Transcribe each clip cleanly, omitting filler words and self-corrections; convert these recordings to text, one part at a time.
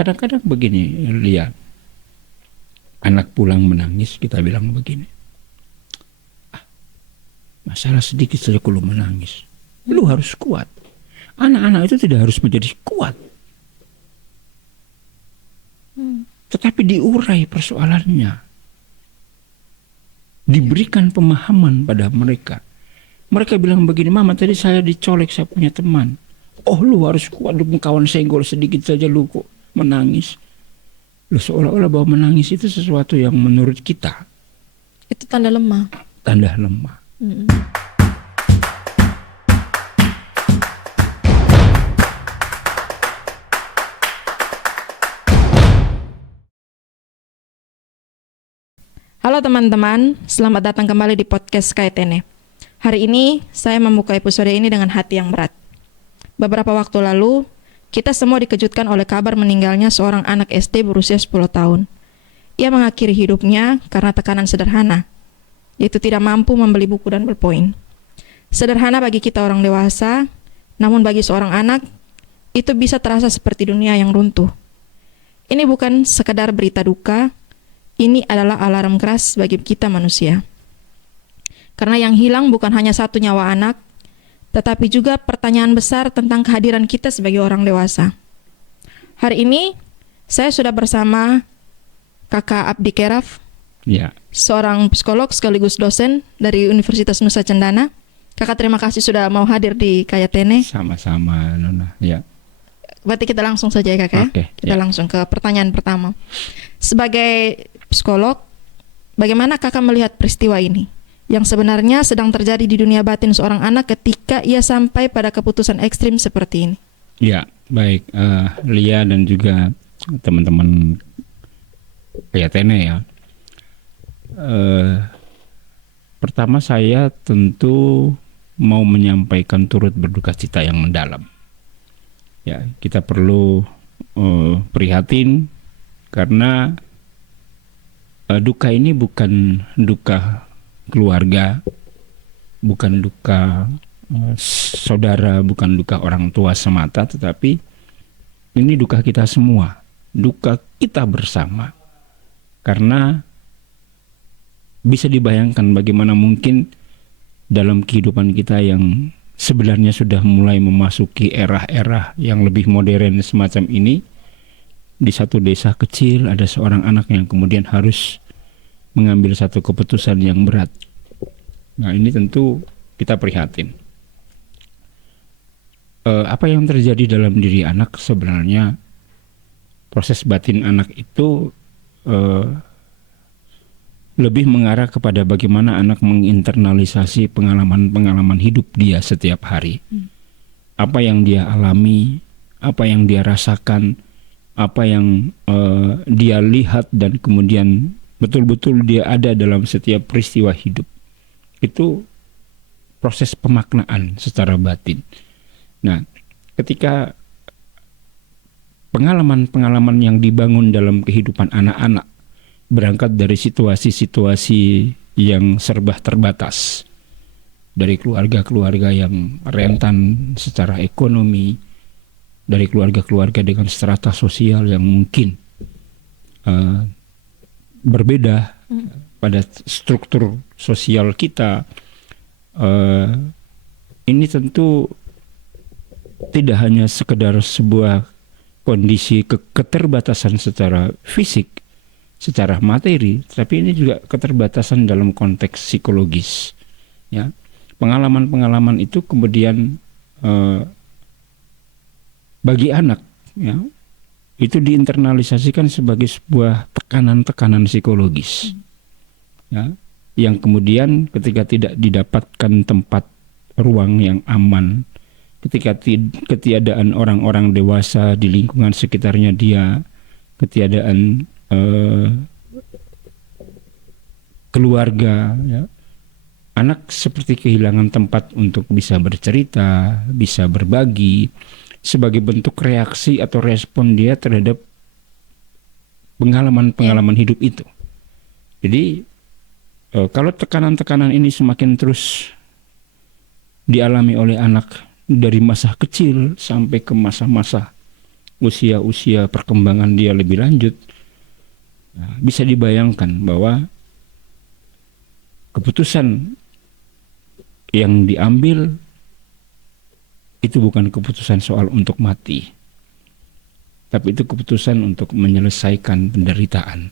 Kadang-kadang begini, lihat anak pulang menangis, kita bilang begini, masalah sedikit saja kalau menangis, lu harus kuat. Anak-anak itu tidak harus menjadi kuat, tetapi diurai persoalannya, diberikan pemahaman pada mereka. Mereka bilang begini, mama tadi saya dicolek, saya punya teman. Oh, lu harus kuat, lu kawan senggol sedikit saja lu kok menangis. Lu seolah-olah bahwa menangis itu sesuatu yang menurut kita Itu tanda lemah. tanda lemah. Halo teman-teman, selamat datang kembali di podcast KTN. Hari ini saya membuka episode ini dengan hati yang berat. Beberapa waktu lalu, kita semua dikejutkan oleh kabar meninggalnya seorang anak SD berusia 10 tahun. Ia mengakhiri hidupnya karena tekanan sederhana, yaitu tidak mampu membeli buku dan berpoin. Sederhana bagi kita orang dewasa, namun bagi seorang anak, itu bisa terasa seperti dunia yang runtuh. Ini bukan sekedar berita duka, ini adalah alarm keras bagi kita manusia. Karena yang hilang bukan hanya satu nyawa anak, tetapi juga pertanyaan besar tentang kehadiran kita sebagai orang dewasa. Hari ini, saya sudah bersama Kakak Abdi Keraf, Ya, seorang psikolog sekaligus dosen dari Universitas Nusa Cendana. Kakak terima kasih sudah mau hadir di KTN. sama-sama Nona. Ya. Berarti kita langsung saja ya Kakak. Oke, Kita ya. langsung ke pertanyaan pertama. Sebagai psikolog, bagaimana Kakak melihat peristiwa ini yang sebenarnya sedang terjadi di dunia batin seorang anak ketika ia sampai pada keputusan ekstrim seperti ini? Ya, baik, Lia dan juga teman-teman KTN ya. Pertama saya tentu mau menyampaikan turut berduka cita yang mendalam. Ya, kita perlu prihatin karena duka ini bukan duka keluarga, bukan duka saudara, bukan duka orang tua semata, tetapi ini duka kita semua, duka kita bersama. Karena bisa dibayangkan bagaimana mungkin dalam kehidupan kita yang sebenarnya sudah mulai memasuki era-era yang lebih modern semacam ini, di satu desa kecil ada seorang anak yang kemudian harus mengambil satu keputusan yang berat. Nah, ini tentu kita prihatin. Apa yang terjadi dalam diri anak sebenarnya, proses batin anak itu lebih mengarah kepada bagaimana anak menginternalisasi pengalaman-pengalaman hidup dia setiap hari. Apa yang dia alami, apa yang dia rasakan, apa yang dia lihat dan kemudian betul-betul dia ada dalam setiap peristiwa hidup. Itu proses pemaknaan secara batin. Nah, ketika pengalaman-pengalaman yang dibangun dalam kehidupan anak-anak berangkat dari situasi-situasi yang serba terbatas, dari keluarga-keluarga yang rentan secara ekonomi, dari keluarga-keluarga dengan strata sosial yang mungkin berbeda pada struktur sosial kita, ini tentu tidak hanya sekedar sebuah kondisi keterbatasan secara fisik, secara materi, tapi ini juga keterbatasan dalam konteks psikologis. Ya, pengalaman-pengalaman itu kemudian bagi anak, ya, itu diinternalisasikan sebagai sebuah tekanan-tekanan psikologis, ya, yang kemudian ketika tidak didapatkan tempat ruang yang aman, ketika ketiadaan orang-orang dewasa di lingkungan sekitarnya dia, ketiadaan keluarga, ya, anak seperti kehilangan tempat untuk bisa bercerita, bisa berbagi, sebagai bentuk reaksi atau respon dia terhadap pengalaman-pengalaman hidup itu. Jadi kalau tekanan-tekanan ini semakin terus dialami oleh anak dari masa kecil sampai ke masa-masa usia-usia perkembangan dia lebih lanjut, nah, bisa dibayangkan bahwa keputusan yang diambil itu bukan keputusan soal untuk mati, tapi itu keputusan untuk menyelesaikan penderitaan,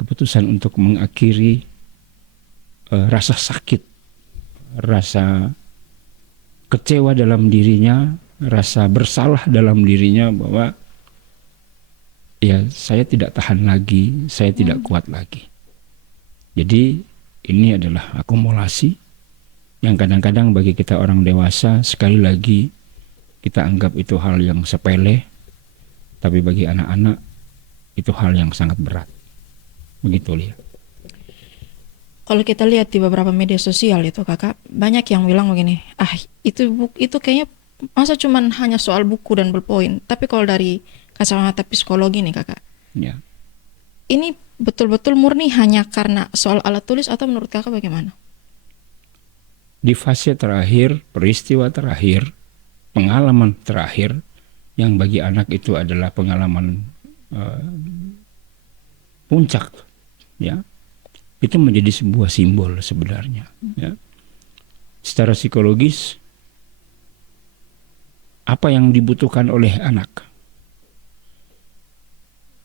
keputusan untuk mengakhiri rasa sakit, rasa kecewa dalam dirinya, rasa bersalah dalam dirinya bahwa ya saya tidak tahan lagi, saya tidak kuat lagi. Jadi ini adalah akumulasi yang kadang-kadang bagi kita orang dewasa sekali lagi kita anggap itu hal yang sepele, tapi bagi anak-anak itu hal yang sangat berat. Begitu, Lia. Kalau kita lihat di beberapa media sosial itu kakak, banyak yang bilang begini, itu kayaknya masa cuman hanya soal buku dan ballpoint. Tapi kalau dari kacamata psikologi nih kakak, Ya. ini betul-betul murni hanya karena soal alat tulis atau menurut kakak bagaimana? Di fase terakhir, peristiwa terakhir, pengalaman terakhir yang bagi anak itu adalah pengalaman puncak, ya, itu menjadi sebuah simbol sebenarnya. Ya. Secara psikologis, apa yang dibutuhkan oleh anak,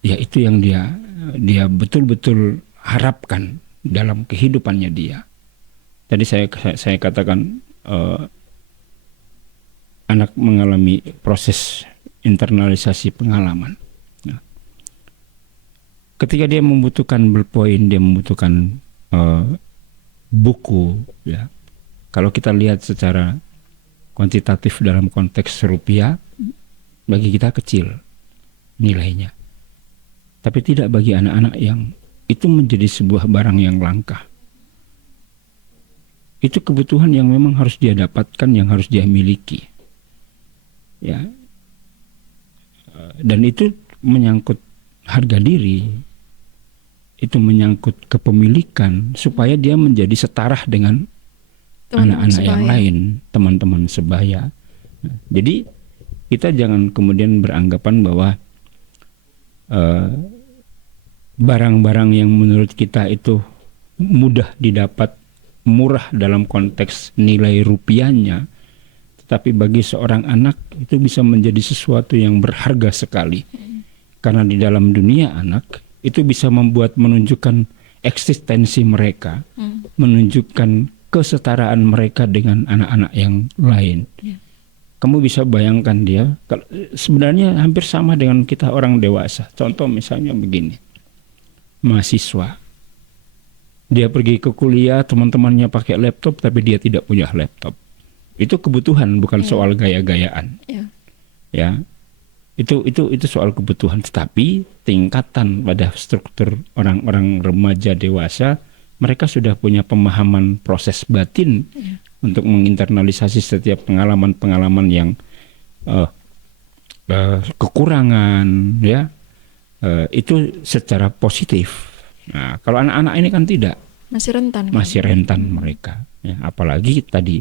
ya itu yang dia betul-betul harapkan dalam kehidupannya dia. Tadi saya katakan anak mengalami proses internalisasi pengalaman. Nah, ketika dia membutuhkan ballpoint, dia membutuhkan buku, ya. Kalau kita lihat secara kuantitatif dalam konteks rupiah, bagi kita kecil nilainya. Tapi tidak bagi anak-anak yang itu menjadi sebuah barang yang langka. Itu kebutuhan yang memang harus dia dapatkan, yang harus dia miliki, ya. Dan itu menyangkut harga diri, itu menyangkut kepemilikan, supaya dia menjadi setara dengan anak-anak yang lain, teman-teman sebaya. Jadi kita jangan kemudian beranggapan bahwa barang-barang yang menurut kita itu mudah didapat, murah dalam konteks nilai rupiahnya, tetapi bagi seorang anak itu bisa menjadi sesuatu yang berharga sekali. Karena di dalam dunia anak itu bisa menunjukkan eksistensi mereka, menunjukkan kesetaraan mereka dengan anak-anak yang lain. Kamu bisa bayangkan dia sebenarnya hampir sama dengan kita orang dewasa. Contoh misalnya begini, mahasiswa, dia pergi ke kuliah, teman-temannya pakai laptop, tapi dia tidak punya laptop. Itu kebutuhan, bukan soal gaya-gayaan. Ya, itu soal kebutuhan. Tetapi tingkatan pada struktur orang-orang remaja dewasa, mereka sudah punya pemahaman proses batin untuk menginternalisasi setiap pengalaman-pengalaman yang kekurangan, ya, itu secara positif. Nah, kalau anak-anak ini kan tidak, masih rentan mereka, ya. Apalagi tadi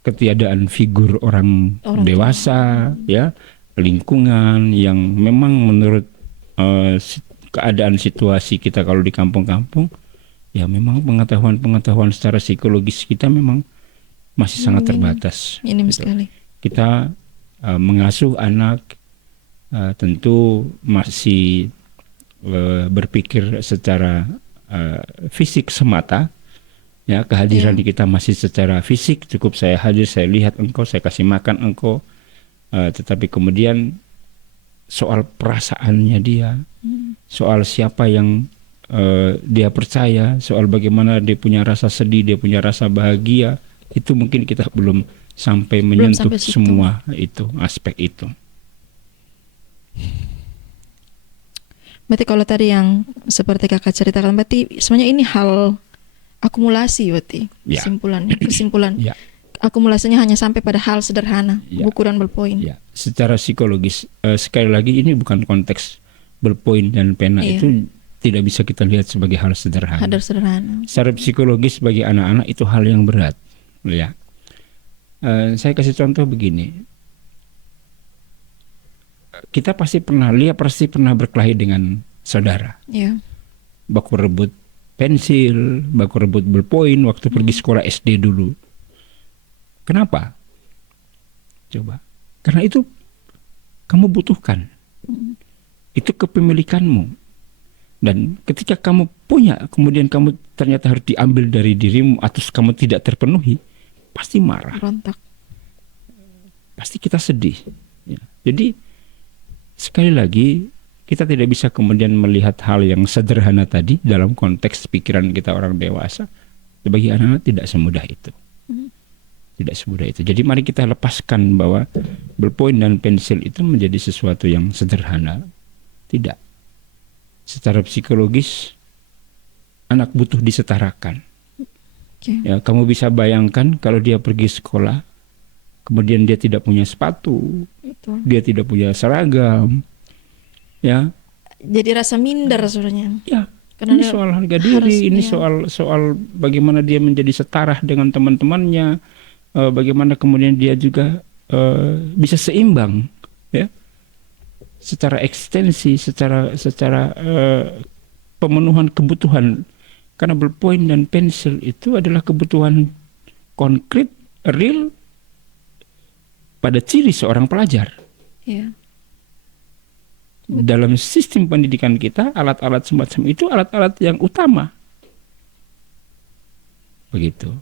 ketiadaan figur orang dewasa, ya, lingkungan yang memang menurut keadaan situasi kita kalau di kampung-kampung, ya memang pengetahuan secara psikologis kita memang masih sangat terbatas. Minim gitu. Sekali. Kita mengasuh anak tentu masih berpikir secara fisik semata, ya, kehadiran di kita masih secara fisik, cukup saya hadir, saya lihat engkau, saya kasih makan engkau, tetapi kemudian soal perasaannya dia, soal siapa yang dia percaya, soal bagaimana dia punya rasa sedih, dia punya rasa bahagia, itu mungkin kita belum sampai menyentuh semua itu, aspek itu. Berarti kalau tadi yang seperti kakak ceritakan, berarti sebenarnya ini hal akumulasi, berarti kesimpulan. Ya. Akumulasinya hanya sampai pada hal sederhana, buku dan ballpoint. Ya. Secara psikologis, sekali lagi ini bukan konteks ballpoint dan pena, itu tidak bisa kita lihat sebagai hal sederhana. Secara psikologis bagi anak-anak itu hal yang berat, ya. Saya kasih contoh begini. kita pasti pernah berkelahi dengan saudara, Ya. baku rebut pensil, baku rebut ballpoint waktu pergi sekolah SD dulu. Kenapa? Coba, karena itu kamu butuhkan, itu kepemilikanmu. Dan ketika kamu punya, kemudian kamu ternyata harus diambil dari dirimu atau kamu tidak terpenuhi, pasti marah, Berontak. pasti kita sedih. Ya. Jadi sekali lagi kita tidak bisa kemudian melihat hal yang sederhana tadi dalam konteks pikiran kita orang dewasa. Bagi anak-anak tidak semudah itu. Tidak semudah itu. Jadi mari kita lepaskan bahwa ballpoint dan pensil itu menjadi sesuatu yang sederhana. Tidak. Secara psikologis anak butuh disetarakan. Oke. Ya, kamu bisa bayangkan kalau dia pergi sekolah, kemudian dia tidak punya sepatu, Betul. dia tidak punya seragam, ya, Jadi rasa minder sebenarnya. ya. Karena Ini dia soal harga harus, diri, ini ya. soal bagaimana dia menjadi setara dengan teman-temannya, bagaimana kemudian dia juga bisa seimbang, ya, secara ekstensi, secara pemenuhan kebutuhan. Karena ballpoint dan pensil itu adalah kebutuhan konkret, real pada ciri seorang pelajar. Ya. Dalam sistem pendidikan kita, alat-alat semacam itu alat-alat yang utama. Begitu.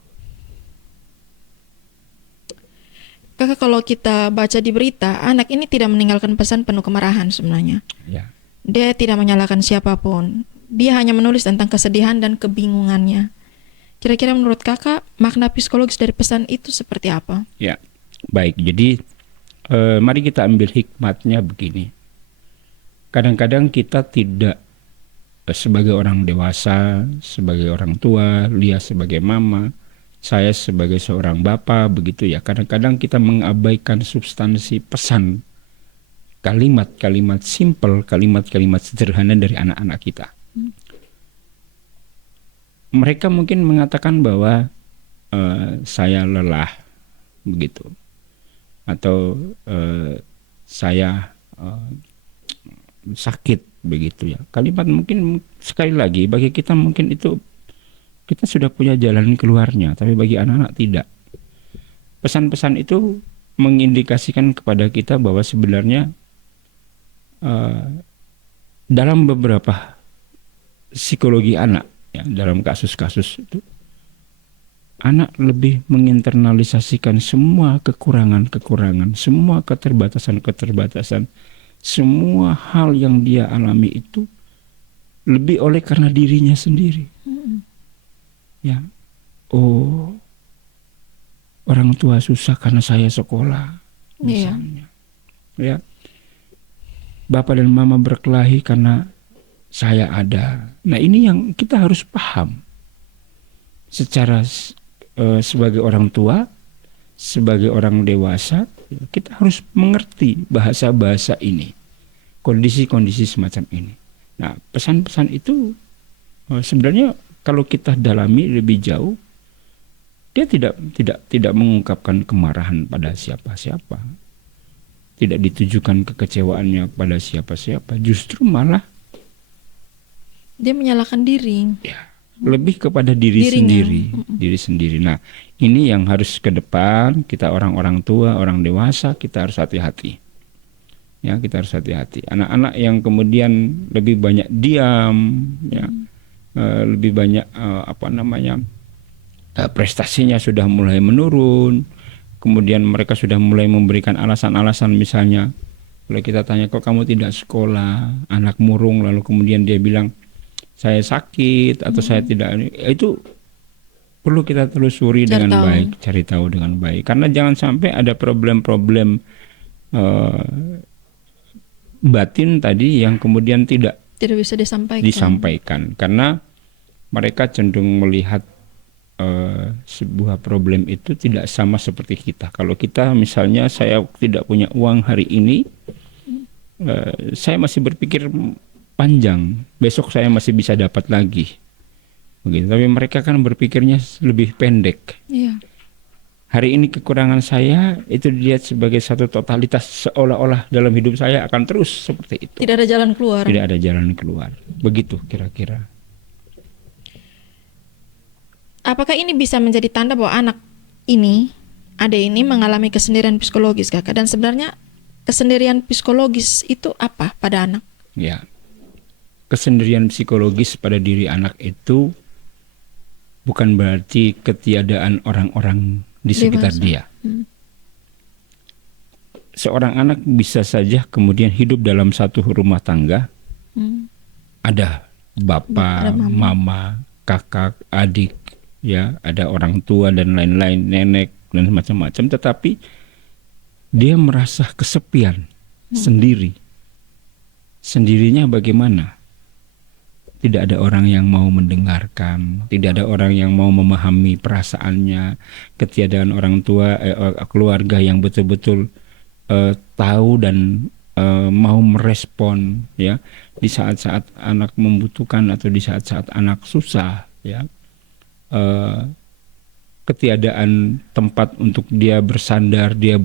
Kakak, kalau kita baca di berita, anak ini tidak meninggalkan pesan penuh kemarahan sebenarnya. Ya. Dia tidak menyalahkan siapapun. Dia hanya menulis tentang kesedihan dan kebingungannya. Kira-kira menurut kakak, makna psikologis dari pesan itu seperti apa? Ya. Baik, jadi mari kita ambil hikmatnya begini. Kadang-kadang kita tidak sebagai orang dewasa, sebagai orang tua, Lia sebagai mama, saya sebagai seorang bapak, begitu ya. Kadang-kadang kita mengabaikan substansi pesan, kalimat-kalimat simpel, kalimat-kalimat sederhana dari anak-anak kita. Mereka mungkin mengatakan bahwa saya lelah, begitu, atau saya sakit, begitu ya. Kalimat mungkin sekali lagi bagi kita mungkin itu kita sudah punya jalan keluarnya, tapi bagi anak-anak tidak. Pesan-pesan itu mengindikasikan kepada kita bahwa sebenarnya dalam beberapa psikologi anak, ya, dalam kasus-kasus itu anak lebih menginternalisasikan semua kekurangan-kekurangan, semua keterbatasan-keterbatasan, semua hal yang dia alami itu lebih oleh karena dirinya sendiri. Ya, oh, orang tua susah karena saya sekolah, misalnya. Ya, bapak dan mama berkelahi karena saya ada. Nah, ini yang kita harus paham. Secara sebagai orang tua, sebagai orang dewasa, kita harus mengerti bahasa-bahasa ini, kondisi-kondisi semacam ini. Nah, pesan-pesan itu sebenarnya kalau kita dalami lebih jauh, dia tidak mengungkapkan kemarahan pada siapa-siapa, tidak ditujukan kekecewaannya pada siapa-siapa, justru malah Dia menyalahkan diri. ya, lebih kepada diri sendiri. Nah, ini yang harus ke depan kita orang-orang tua, orang dewasa, kita harus hati-hati. Ya, kita harus hati-hati. Anak-anak yang kemudian lebih banyak diam, ya, lebih banyak prestasinya sudah mulai menurun. Kemudian mereka sudah mulai memberikan alasan-alasan, misalnya kalau kita tanya kok kamu tidak sekolah, anak murung, lalu kemudian dia bilang saya sakit atau saya tidak, itu perlu kita telusuri dengan baik, cari tahu dengan baik, karena jangan sampai ada problem-problem batin tadi yang kemudian tidak bisa disampaikan karena mereka cenderung melihat sebuah problem itu tidak sama seperti kita. Kalau kita misalnya saya tidak punya uang hari ini, saya masih berpikir panjang, besok saya masih bisa dapat lagi, begitu. Tapi mereka kan berpikirnya lebih pendek. Iya. hari ini kekurangan saya itu dilihat sebagai satu totalitas, seolah-olah dalam hidup saya akan terus seperti itu. Tidak ada jalan keluar. Tidak ada jalan keluar. Begitu kira-kira. Apakah ini bisa menjadi tanda bahwa anak ini, adik ini mengalami kesendirian psikologis, Kakak? Dan sebenarnya kesendirian psikologis itu apa pada anak? Ya. Kesendirian psikologis pada diri anak itu bukan berarti ketiadaan orang-orang di sekitar Dewasa. dia. Seorang anak bisa saja kemudian hidup dalam satu rumah tangga. Ada bapak, Ada mama, kakak, adik, ya, ada orang tua dan lain-lain, nenek dan macam-macam, tetapi dia merasa kesepian sendiri. Sendirinya bagaimana? Tidak ada orang yang mau mendengarkan, tidak ada orang yang mau memahami perasaannya, ketiadaan orang tua, keluarga yang betul-betul tahu dan mau merespon, ya, di saat-saat anak membutuhkan atau di saat-saat anak susah, ya. Ketiadaan tempat untuk dia bersandar, dia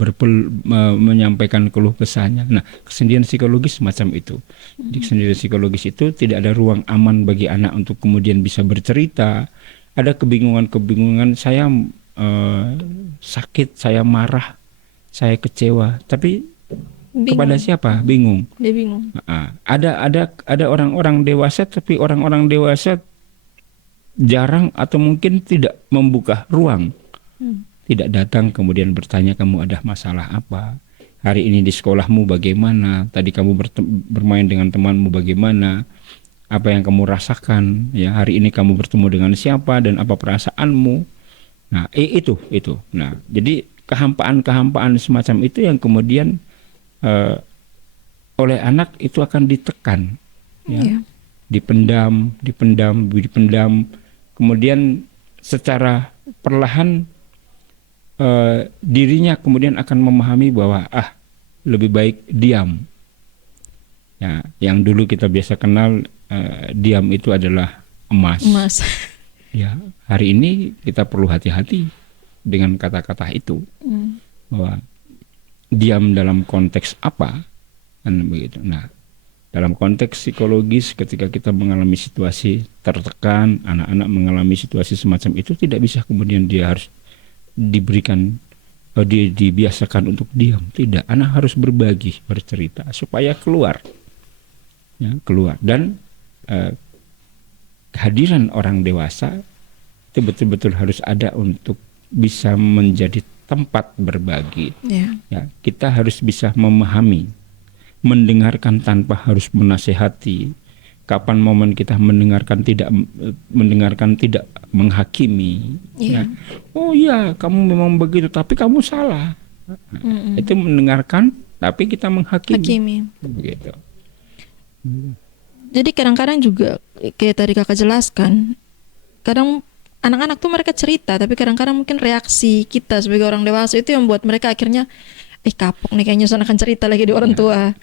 menyampaikan keluh kesahnya. Nah, kesendirian psikologis semacam itu. Di kesendirian psikologis itu tidak ada ruang aman bagi anak untuk kemudian bisa bercerita. Ada kebingungan-kebingungan, saya sakit, saya marah, saya kecewa. Tapi kepada siapa? Bingung. Dia bingung. Ada orang-orang dewasa, tapi orang-orang dewasa jarang atau mungkin tidak membuka ruang. Tidak datang kemudian bertanya, kamu ada masalah apa? Hari ini di sekolahmu bagaimana? Tadi kamu bermain dengan temanmu bagaimana? Apa yang kamu rasakan? Ya, hari ini kamu bertemu dengan siapa dan apa perasaanmu? Nah, itu. Nah, jadi kehampaan-kehampaan semacam itu yang kemudian oleh anak itu akan ditekan, ya. Dipendam. Kemudian secara perlahan dirinya kemudian akan memahami bahwa lebih baik diam. Ya, yang dulu kita biasa kenal diam itu adalah emas. Ya, hari ini kita perlu hati-hati dengan kata-kata itu. Bahwa diam dalam konteks apa? Kan begitu. Nah, dalam konteks psikologis ketika kita mengalami situasi tertekan, anak-anak mengalami situasi semacam itu, tidak bisa kemudian dia harus diberikan, dibiasakan untuk diam. Tidak, anak harus berbagi, bercerita supaya keluar. Ya, keluar. Dan kehadiran orang dewasa itu betul-betul harus ada untuk bisa menjadi tempat berbagi. Ya, kita harus bisa memahami, mendengarkan tanpa harus menasehati. Kapan momen kita mendengarkan tidak menghakimi. Ya. Oh iya, kamu memang begitu, tapi kamu salah. Itu mendengarkan, tapi kita menghakimi. Begitu. Jadi kadang-kadang juga kayak tadi Kakak jelaskan, kadang anak-anak tuh mereka cerita, tapi kadang-kadang mungkin reaksi kita sebagai orang dewasa itu yang membuat mereka akhirnya kapok nih kayaknya akan cerita lagi di orang tua.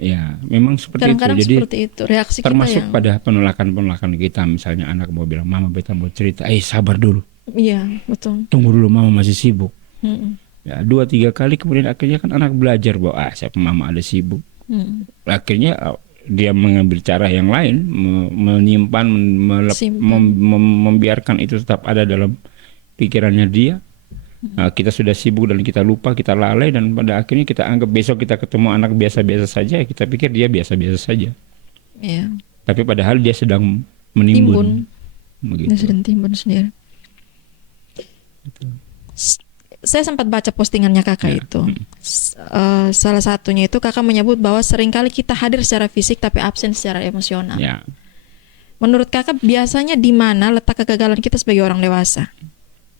Ya, memang seperti kadang-kadang itu. Jadi seperti itu reaksi termasuk kita yang... pada penolakan kita, misalnya anak mau bilang, mama beta mau cerita, sabar dulu. Iya, betul. Tunggu dulu, mama masih sibuk. Ya, 2-3 kali kemudian akhirnya kan anak belajar bahwa siapa mama ada sibuk. Akhirnya dia mengambil cara yang lain, menyimpan, membiarkan itu tetap ada dalam pikirannya dia. Kita sudah sibuk dan kita lupa, kita lalai, dan pada akhirnya kita anggap besok kita ketemu anak biasa-biasa saja, kita pikir dia biasa-biasa saja. Tapi padahal dia sedang menimbun. Dia sedang timbun sendiri. Saya sempat baca postingannya Kakak itu. Salah satunya itu Kakak menyebut bahwa seringkali kita hadir secara fisik tapi absen secara emosional. Menurut Kakak biasanya di mana letak kegagalan kita sebagai orang dewasa?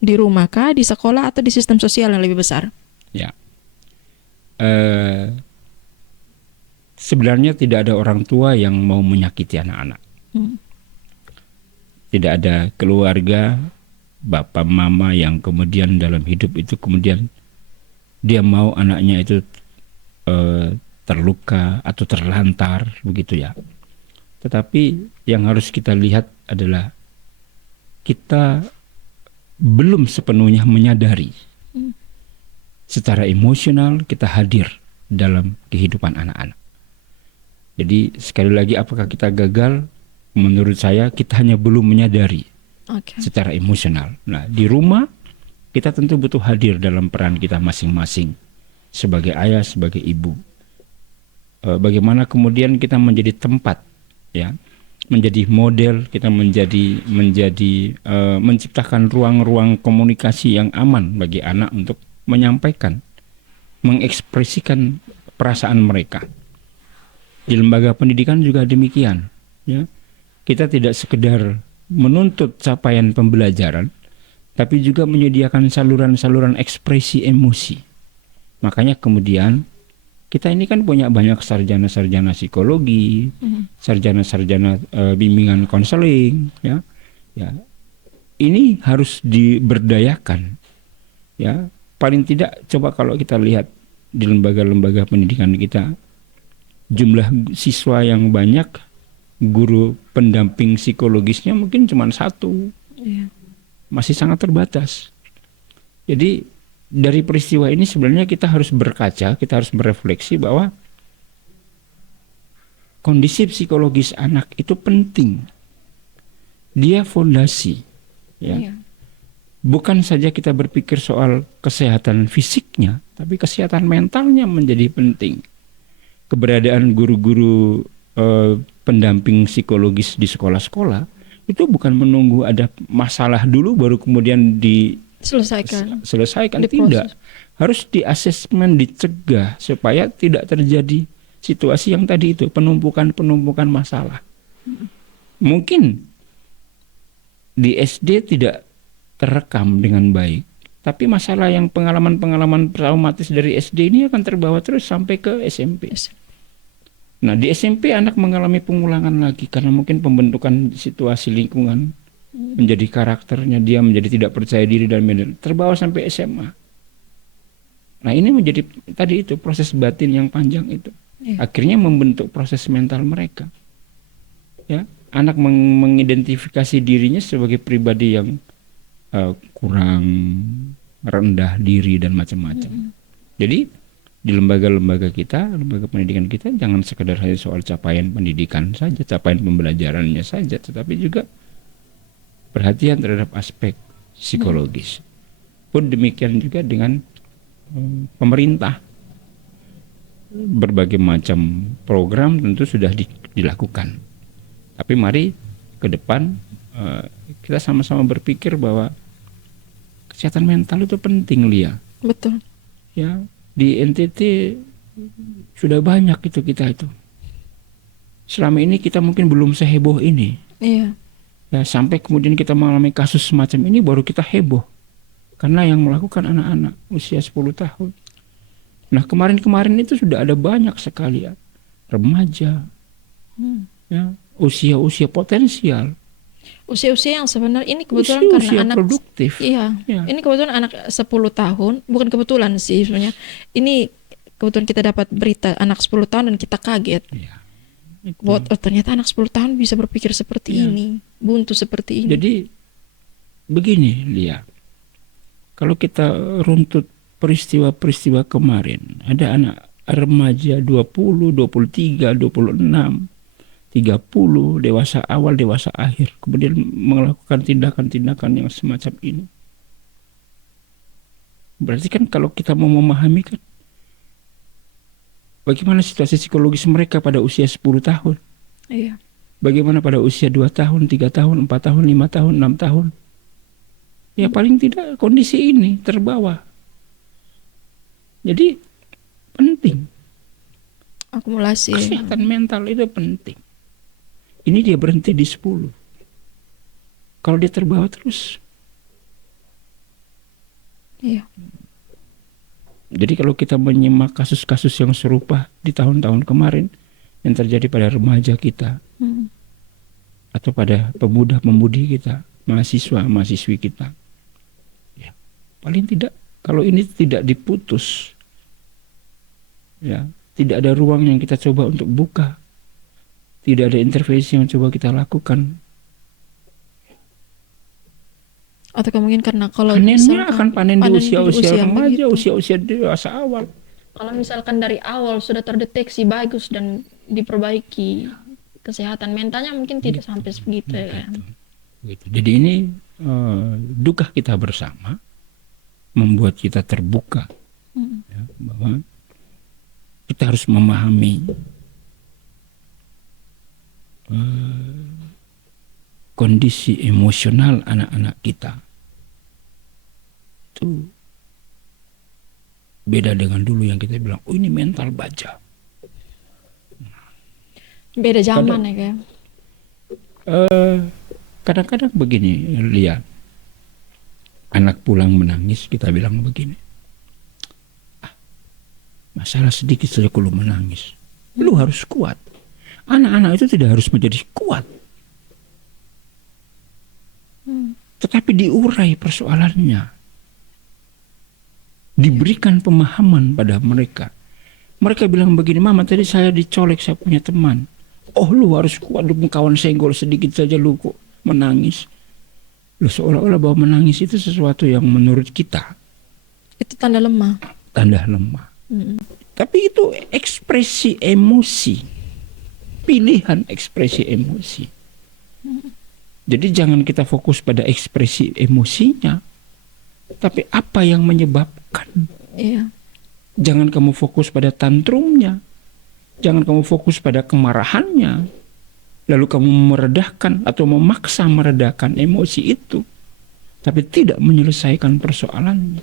Di rumah kah, di sekolah, atau di sistem sosial yang lebih besar? Ya, sebenarnya tidak ada orang tua yang mau menyakiti anak-anak. Tidak ada keluarga, bapak mama yang kemudian dalam hidup itu kemudian dia mau anaknya itu terluka atau terlantar, begitu ya. Tetapi yang harus kita lihat adalah kita belum sepenuhnya menyadari secara emosional kita hadir dalam kehidupan anak-anak. Jadi sekali lagi, apakah kita gagal? Menurut saya kita hanya belum menyadari secara emosional. Nah, di rumah kita tentu butuh hadir dalam peran kita masing-masing sebagai ayah, sebagai ibu. Bagaimana kemudian kita menjadi tempat, ya, menjadi model, kita menciptakan ruang-ruang komunikasi yang aman bagi anak untuk menyampaikan, mengekspresikan perasaan mereka. Di lembaga pendidikan juga demikian, ya. Kita tidak sekedar menuntut capaian pembelajaran, tapi juga menyediakan saluran-saluran ekspresi emosi. Makanya kemudian kita ini kan punya banyak sarjana-sarjana psikologi, sarjana-sarjana bimbingan konseling, ya. Ya. Ini harus diberdayakan, ya. Paling tidak coba kalau kita lihat di lembaga-lembaga pendidikan kita, jumlah siswa yang banyak, guru pendamping psikologisnya mungkin cuma 1. Masih sangat terbatas. Jadi dari peristiwa ini sebenarnya kita harus berkaca, kita harus berefleksi bahwa kondisi psikologis anak itu penting. Dia fondasi, ya. Bukan saja kita berpikir soal kesehatan fisiknya, tapi kesehatan mentalnya menjadi penting. Keberadaan guru-guru pendamping psikologis di sekolah-sekolah itu bukan menunggu ada masalah dulu baru kemudian selesaikan, tidak. Harus diasesmen, dicegah supaya tidak terjadi situasi yang tadi itu, penumpukan masalah. Mungkin di SD tidak terekam dengan baik, tapi masalah yang pengalaman traumatis dari SD ini akan terbawa terus sampai ke SMP. Nah, di SMP anak mengalami pengulangan lagi karena mungkin pembentukan situasi lingkungan menjadi karakternya, dia menjadi tidak percaya diri dan terbawa sampai SMA. Nah, ini menjadi tadi itu proses batin yang panjang itu. Akhirnya membentuk proses mental mereka. Ya, anak mengidentifikasi dirinya sebagai pribadi yang kurang, rendah diri dan macam-macam. Jadi di lembaga-lembaga kita, lembaga pendidikan kita, jangan sekedar hanya soal capaian pendidikan saja, capaian pembelajarannya saja, tetapi juga perhatian terhadap aspek psikologis. Pun demikian juga dengan pemerintah. Berbagai macam program tentu sudah dilakukan. Tapi mari ke depan kita sama-sama berpikir bahwa kesehatan mental itu penting, Lia. Betul. Ya, di NTT sudah banyak itu kita itu. Selama ini kita mungkin belum seheboh ini. Iya. Ya, sampai kemudian kita mengalami kasus semacam ini baru kita heboh. Karena yang melakukan anak-anak usia 10 tahun. Nah, kemarin-kemarin itu sudah ada banyak sekali ya, remaja. Ya, usia-usia potensial. Usia-usia yang sebenarnya ini kebetulan karena anak produktif. Iya. Ya. Ini kebetulan anak 10 tahun, bukan kebetulan sih sebenarnya. Ini kebetulan kita dapat berita anak 10 tahun dan kita kaget. Iya. Ternyata anak 10 tahun bisa berpikir seperti ini, buntu seperti ini. Jadi begini, Lia. Kalau kita runtut peristiwa-peristiwa kemarin, ada anak remaja 20, 23, 26, 30, dewasa awal, dewasa akhir, kemudian melakukan tindakan-tindakan yang semacam ini. Berarti kan kalau kita mau memahami kan, bagaimana situasi psikologis mereka pada usia 10 tahun. Iya. Bagaimana pada usia 2 tahun, 3 tahun, 4 tahun, 5 tahun, 6 tahun. Ya paling tidak kondisi ini terbawa. Jadi penting. Akumulasi. Kesehatan mental itu penting. Ini dia berhenti di 10. Kalau dia terbawa terus. Iya. Jadi kalau kita menyimak kasus-kasus yang serupa di tahun-tahun kemarin yang terjadi pada remaja kita, atau pada pemuda-pemudi kita, mahasiswa-mahasiswi kita, ya, paling tidak kalau ini tidak diputus, ya, tidak ada ruang yang kita coba untuk buka, tidak ada intervensi yang coba kita lakukan, Atau mungkin karena kalau Panennya misalkan akan panen di usia-usia remaja, begitu. usia-usia dewasa awal. Kalau misalkan dari awal sudah terdeteksi bagus dan diperbaiki kesehatan mentalnya mungkin tidak sampai segitu ya kan. Gitu. Jadi ini duka kita bersama membuat kita terbuka, ya, bahwa kita harus memahami kondisi emosional anak-anak kita itu beda dengan dulu yang kita bilang, oh ini mental baja. Beda zaman ya kayak. Kadang-kadang begini, lihat anak pulang menangis, kita bilang begini, masalah sedikit saja kalau menangis, lu harus kuat. Anak-anak itu tidak harus menjadi kuat, tetapi diurai persoalannya, diberikan pemahaman pada mereka. Mereka bilang begini, mama tadi saya dicolek, saya punya teman. Oh lu harus kuat, lu kawan senggol sedikit saja lu kok menangis. Lu seolah-olah bahwa menangis itu sesuatu yang menurut kita Itu tanda lemah. tanda lemah. Tapi itu ekspresi emosi, pilihan ekspresi emosi. Jadi jangan kita fokus pada ekspresi emosinya, tapi apa yang menyebabkan. Iya. Jangan kamu fokus pada tantrumnya, jangan kamu fokus pada kemarahannya, lalu kamu meredahkan atau memaksa meredakan emosi itu, tapi tidak menyelesaikan persoalannya.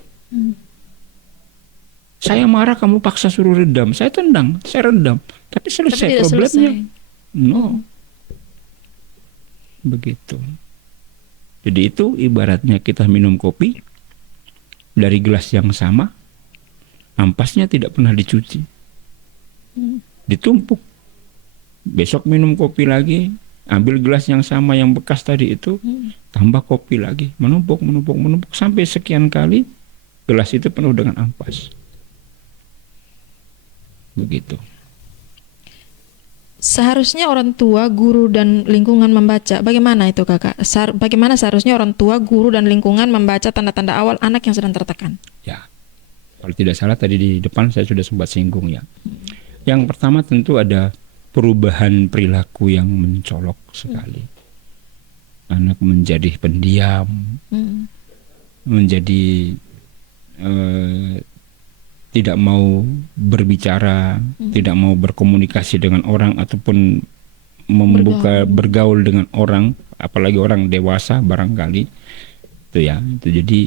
Saya marah, kamu paksa suruh redam, saya tendang, saya redam, tapi selesai tidak problemnya. selesai. No. Begitu. Jadi itu ibaratnya kita minum kopi dari gelas yang sama, ampasnya tidak pernah dicuci, ditumpuk. Besok minum kopi lagi, ambil gelas yang sama yang bekas tadi itu, tambah kopi lagi, menumpuk sampai sekian kali gelas itu penuh dengan ampas. Begitu. Seharusnya orang tua, guru, dan lingkungan membaca. Bagaimana itu kakak? Bagaimana seharusnya orang tua, guru, dan lingkungan membaca tanda-tanda awal anak yang sedang tertekan? Ya, kalau tidak salah tadi di depan saya sudah sempat singgung ya. Yang pertama tentu ada perubahan perilaku yang mencolok sekali. Anak menjadi pendiam, menjadi tidak mau berbicara, tidak mau berkomunikasi dengan orang ataupun bergaul dengan orang, apalagi orang dewasa barangkali. Itu ya, itu jadi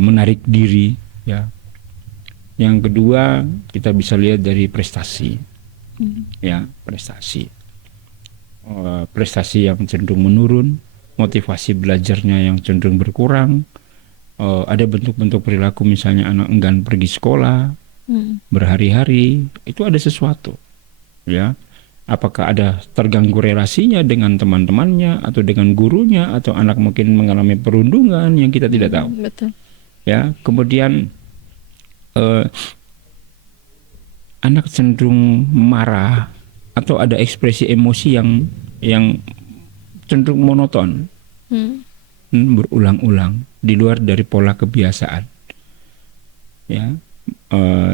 menarik diri ya. Yang kedua kita bisa lihat dari prestasi. Ya, prestasi. Prestasi yang cenderung menurun, motivasi belajarnya yang cenderung berkurang. Ada bentuk-bentuk perilaku, misalnya anak enggan pergi sekolah berhari-hari, itu ada sesuatu ya. Apakah ada terganggu relasinya dengan teman-temannya atau dengan gurunya, atau anak mungkin mengalami perundungan yang kita tidak tahu. Betul. Ya, kemudian anak cenderung marah atau ada ekspresi emosi yang cenderung monoton, berulang-ulang di luar dari pola kebiasaan. Ya,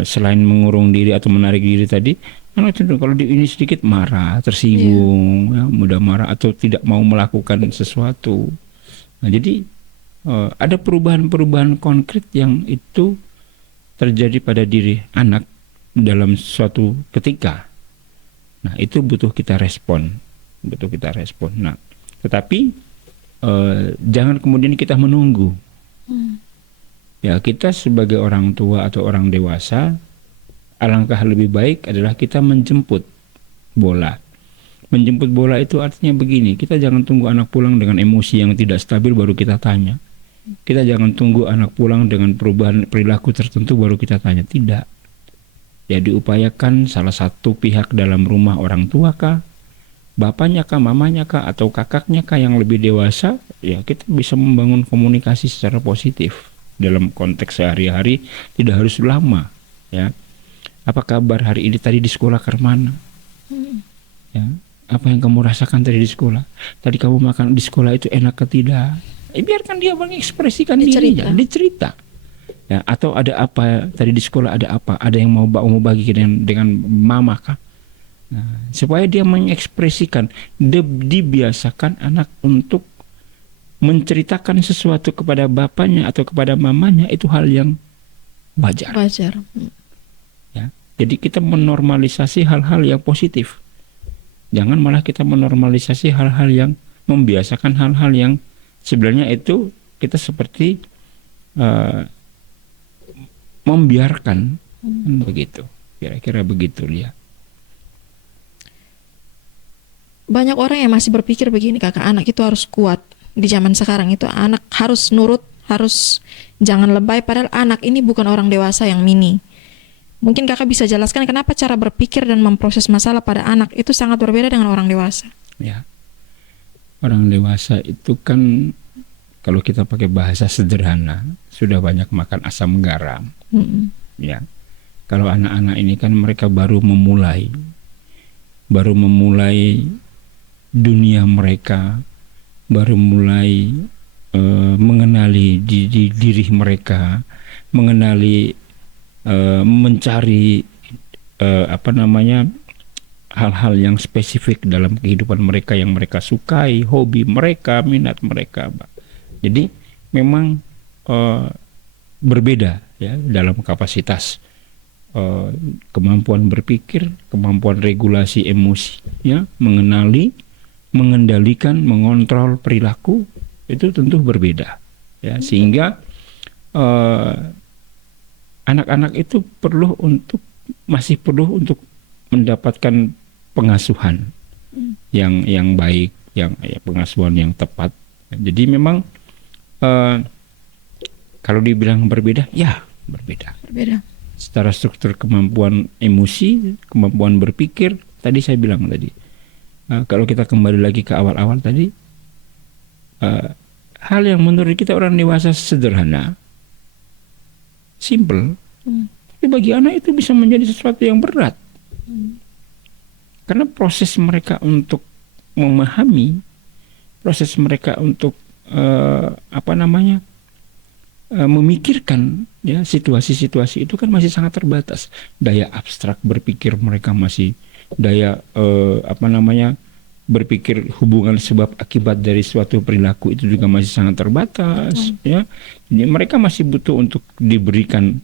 selain mengurung diri atau menarik diri tadi, anak cenderung kalau ini sedikit marah, tersinggung, ya, mudah marah atau tidak mau melakukan sesuatu. Nah, jadi ada perubahan-perubahan konkret yang itu terjadi pada diri anak dalam suatu ketika. Nah, itu butuh kita respon, Nah, tetapi jangan kemudian kita menunggu. Ya, kita sebagai orang tua atau orang dewasa, alangkah lebih baik adalah kita menjemput bola. Menjemput bola itu artinya begini, kita jangan tunggu anak pulang dengan emosi yang tidak stabil baru kita tanya. Kita jangan tunggu anak pulang dengan perubahan perilaku tertentu baru kita tanya. Tidak. Ya, diupayakan salah satu pihak dalam rumah, orang tua kah, bapaknya kah, mamanya kah, atau kakaknya kah yang lebih dewasa, ya kita bisa membangun komunikasi secara positif dalam konteks sehari-hari, tidak harus lama. Ya, apa kabar hari ini, tadi di sekolah ke mana? Ya, apa yang kamu rasakan tadi di sekolah? Tadi kamu makan di sekolah itu enak atau tidak? biarkan dia mengekspresikan Dicerita. dirinya, dicerita. Ya, atau ada apa tadi di sekolah, ada apa? Ada yang mau bagi dengan mama kah? Nah, supaya dia mengekspresikan, dibiasakan anak untuk menceritakan sesuatu kepada bapaknya atau kepada mamanya, itu hal yang wajar. Wajar. Ya. Jadi kita menormalisasi hal-hal yang positif. Jangan malah kita menormalisasi hal-hal yang membiasakan hal-hal yang sebenarnya itu kita seperti membiarkan, begitu. Kira-kira begitu ya. Banyak orang yang masih berpikir begini, kakak, anak itu harus kuat. Di zaman sekarang itu anak harus nurut, harus jangan lebay, padahal anak ini bukan orang dewasa yang mini. Mungkin kakak bisa jelaskan kenapa cara berpikir dan memproses masalah pada anak itu sangat berbeda dengan orang dewasa. Ya. Orang dewasa itu kan, kalau kita pakai bahasa sederhana, sudah banyak makan asam garam. Ya. Kalau anak-anak ini kan mereka baru memulai dunia mereka, baru mulai mengenali diri mereka, mengenali, mencari hal-hal yang spesifik dalam kehidupan mereka yang mereka sukai, hobi mereka, minat mereka. Jadi memang berbeda ya dalam kapasitas kemampuan berpikir, kemampuan regulasi emosi, ya, mengenali, mengendalikan, mengontrol perilaku, itu tentu berbeda, ya, sehingga anak-anak itu masih perlu untuk mendapatkan pengasuhan yang baik, yang pengasuhan yang tepat. Jadi memang kalau dibilang berbeda, ya berbeda. Secara struktur kemampuan emosi, kemampuan berpikir, tadi saya bilang tadi. Kalau kita kembali lagi ke awal-awal tadi, hal yang menurut kita orang dewasa sederhana, simple, tapi bagi anak itu bisa menjadi sesuatu yang berat. Karena proses mereka untuk memahami, proses mereka untuk memikirkan, ya, situasi-situasi itu kan masih sangat terbatas. Daya abstrak berpikir mereka masih, daya berpikir hubungan sebab akibat dari suatu perilaku itu juga masih sangat terbatas, ya. Jadi mereka masih butuh untuk diberikan,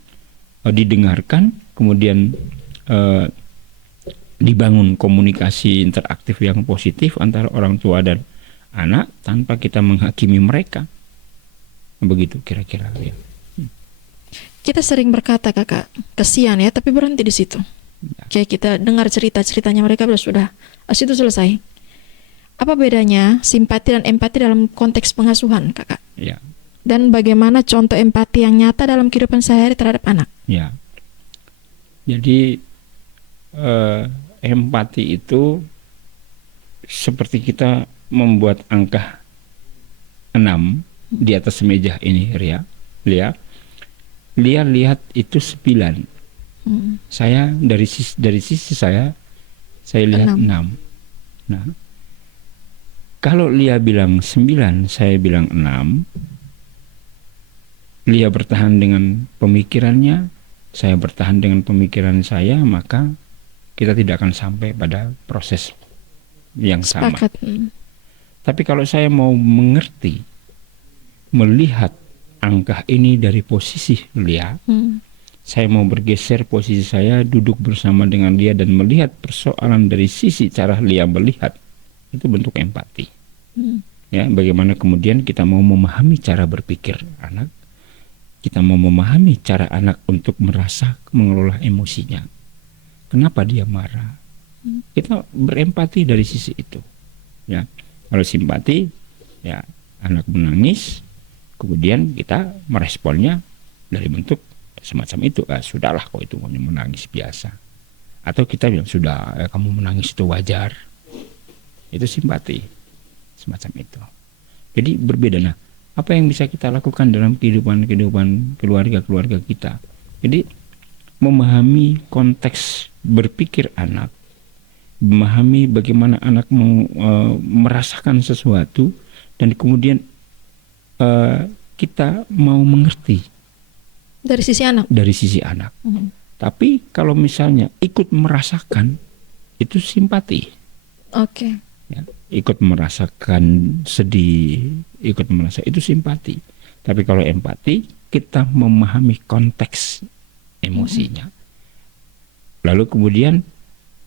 didengarkan, kemudian dibangun komunikasi interaktif yang positif antara orang tua dan anak tanpa kita menghakimi mereka. Begitu kira-kira ya. Kita sering berkata, kakak, kesian ya, tapi berhenti di situ. Kayak kita dengar cerita-ceritanya mereka sudah situ selesai. Apa bedanya simpati dan empati dalam konteks pengasuhan, kakak? Ya. Dan bagaimana contoh empati yang nyata dalam kehidupan sehari terhadap anak? Ya. Jadi empati itu seperti kita membuat angka 6 di atas meja ini, Lia lihat itu 9. Saya dari sisi saya lihat 6. Nah, kalau Lia bilang 9, saya bilang 6, Lia bertahan dengan pemikirannya, saya bertahan dengan pemikiran saya, maka kita tidak akan sampai pada proses yang sama. Sepakat. Tapi kalau saya mau mengerti, melihat angka ini dari posisi Lia, saya mau bergeser posisi saya, duduk bersama dengan dia dan melihat persoalan dari sisi cara Lia melihat, itu bentuk empati. Ya, bagaimana kemudian kita mau memahami cara berpikir anak, kita mau memahami cara anak untuk merasa, mengelola emosinya. Kenapa dia marah? Kita berempati dari sisi itu. Ya, kalau simpati, ya, anak menangis, kemudian kita meresponnya dari bentuk semacam itu, sudahlah kok itu menangis biasa. Atau kita bilang, sudah, kamu menangis itu wajar. Itu simpati, semacam itu. Jadi berbeda. Nah, apa yang bisa kita lakukan dalam kehidupan keluarga kita? Jadi memahami konteks berpikir anak, memahami bagaimana anak merasakan sesuatu, dan kemudian kita mau mengerti Dari sisi anak. dari sisi anak. Tapi kalau misalnya ikut merasakan, itu simpati. Oke. Ya, ikut merasakan sedih, ikut merasa itu simpati. Tapi kalau empati, kita memahami konteks emosinya. Lalu kemudian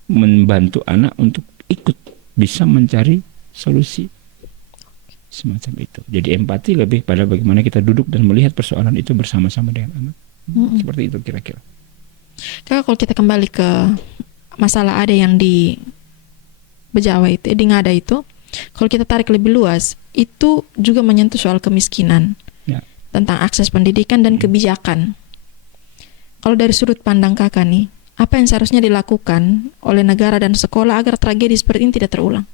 membantu anak untuk ikut bisa mencari solusi. Semacam itu. Jadi empati lebih pada bagaimana kita duduk dan melihat persoalan itu bersama-sama dengan anak. Seperti itu kira-kira. Kakak, kalau kita kembali ke masalah ada yang di Bejawa itu, di Ngada itu, kalau kita tarik lebih luas, itu juga menyentuh soal kemiskinan, Ya. tentang akses pendidikan dan kebijakan. Kalau dari sudut pandang kakak nih, apa yang seharusnya dilakukan oleh negara dan sekolah agar tragedi seperti ini tidak terulang?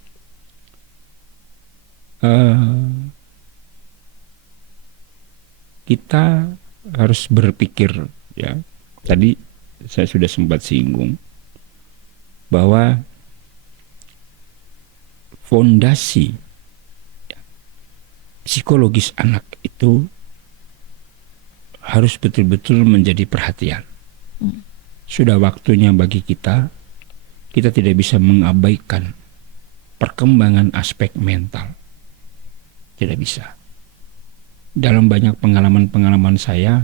Kita harus berpikir, ya. Tadi saya sudah sempat singgung bahwa fondasi psikologis anak itu harus betul-betul menjadi perhatian. Sudah waktunya bagi kita tidak bisa mengabaikan perkembangan aspek mental. Tidak bisa. Dalam banyak pengalaman-pengalaman saya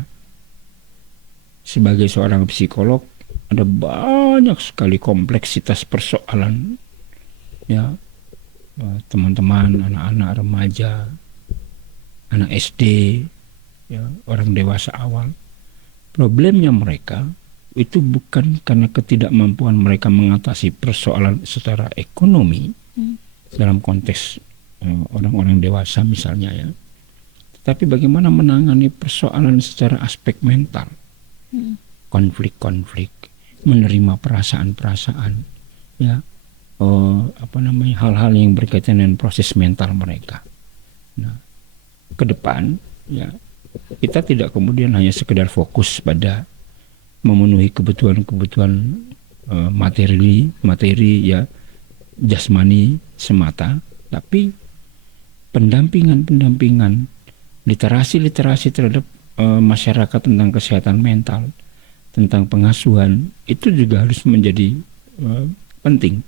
sebagai seorang psikolog, ada banyak sekali kompleksitas persoalan, ya, teman-teman, anak-anak remaja, anak SD, ya, orang dewasa awal. Problemnya mereka itu bukan karena ketidakmampuan mereka mengatasi persoalan secara ekonomi dalam konteks orang-orang dewasa misalnya, ya, tapi bagaimana menangani persoalan secara aspek mental, konflik-konflik, menerima perasaan-perasaan, ya, hal-hal yang berkaitan dengan proses mental mereka. Nah, ke depan, ya, kita tidak kemudian hanya sekedar fokus pada memenuhi kebutuhan-kebutuhan materi, ya, jasmani semata, tapi pendampingan, literasi terhadap masyarakat tentang kesehatan mental, tentang pengasuhan, itu juga harus menjadi penting.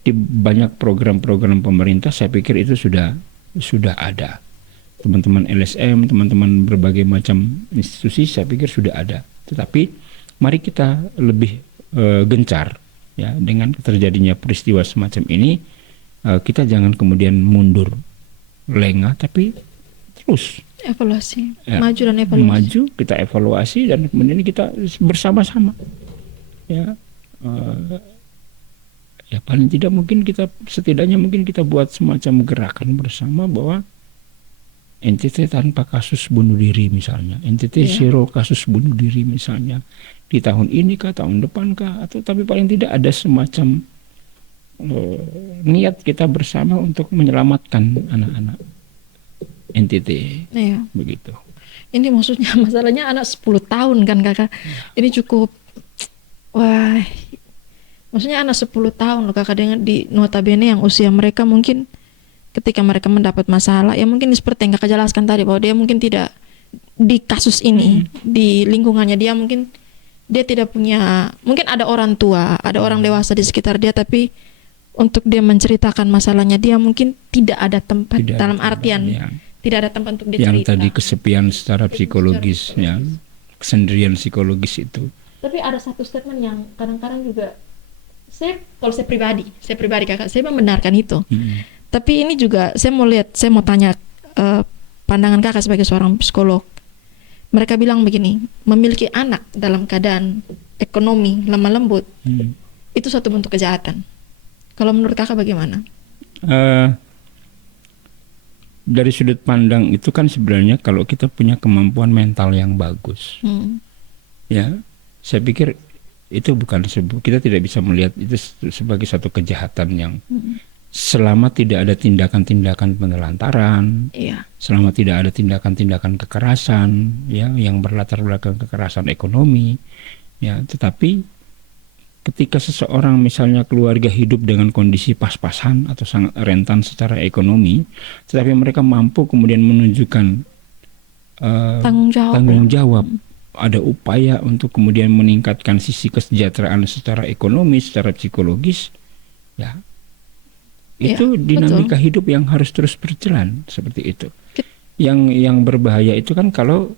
Di banyak program-program pemerintah saya pikir itu sudah ada. Teman-teman LSM, teman-teman berbagai macam institusi saya pikir sudah ada. Tetapi mari kita lebih gencar, ya, dengan terjadinya peristiwa semacam ini. Kita jangan kemudian mundur, lengah, tapi terus Evaluasi, ya, maju dan evaluasi. maju, kita evaluasi dan kemudian kita bersama-sama, ya, ya paling tidak mungkin setidaknya kita buat semacam gerakan bersama bahwa NTT tanpa kasus bunuh diri misalnya, NTT zero kasus bunuh diri misalnya, di tahun ini kah, tahun depan kah, atau tapi paling tidak ada semacam niat kita bersama untuk menyelamatkan anak-anak NTT, Iya. begitu. Ini maksudnya masalahnya anak 10 tahun kan kakak. Ini cukup, wah, maksudnya anak 10 tahun loh kakak, dengan di notabene yang usia mereka mungkin ketika mereka mendapat masalah, ya mungkin seperti yang kakak jelaskan tadi, bahwa dia mungkin tidak di kasus ini, di lingkungannya dia mungkin dia tidak punya, mungkin ada orang tua, ada orang dewasa di sekitar dia, tapi untuk dia menceritakan masalahnya dia mungkin tidak ada tempat, dalam artian tidak ada tempat untuk dia yang cerita. tadi kesepian secara psikologis, ya, kesendirian psikologis itu. Tapi ada satu statement yang kadang-kadang juga kalau saya pribadi kakak, saya membenarkan itu. Tapi ini juga saya mau tanya pandangan kakak sebagai seorang psikolog. Mereka bilang begini, memiliki anak dalam keadaan ekonomi lemah lembut itu satu bentuk kejahatan. Kalau menurut kakak bagaimana? Dari sudut pandang itu kan sebenarnya kalau kita punya kemampuan mental yang bagus, ya, saya pikir itu bukan kita tidak bisa melihat itu sebagai satu kejahatan yang selama tidak ada tindakan-tindakan penelantaran, selama tidak ada tindakan-tindakan kekerasan, ya, yang berlatar belakang kekerasan ekonomi, ya. Tetapi ketika seseorang misalnya keluarga hidup dengan kondisi pas-pasan atau sangat rentan secara ekonomi, tetapi mereka mampu kemudian menunjukkan tanggung jawab, ada upaya untuk kemudian meningkatkan sisi kesejahteraan secara ekonomi, secara psikologis, ya itu dinamika hidup yang harus terus berjalan seperti itu. Yang berbahaya itu kan kalau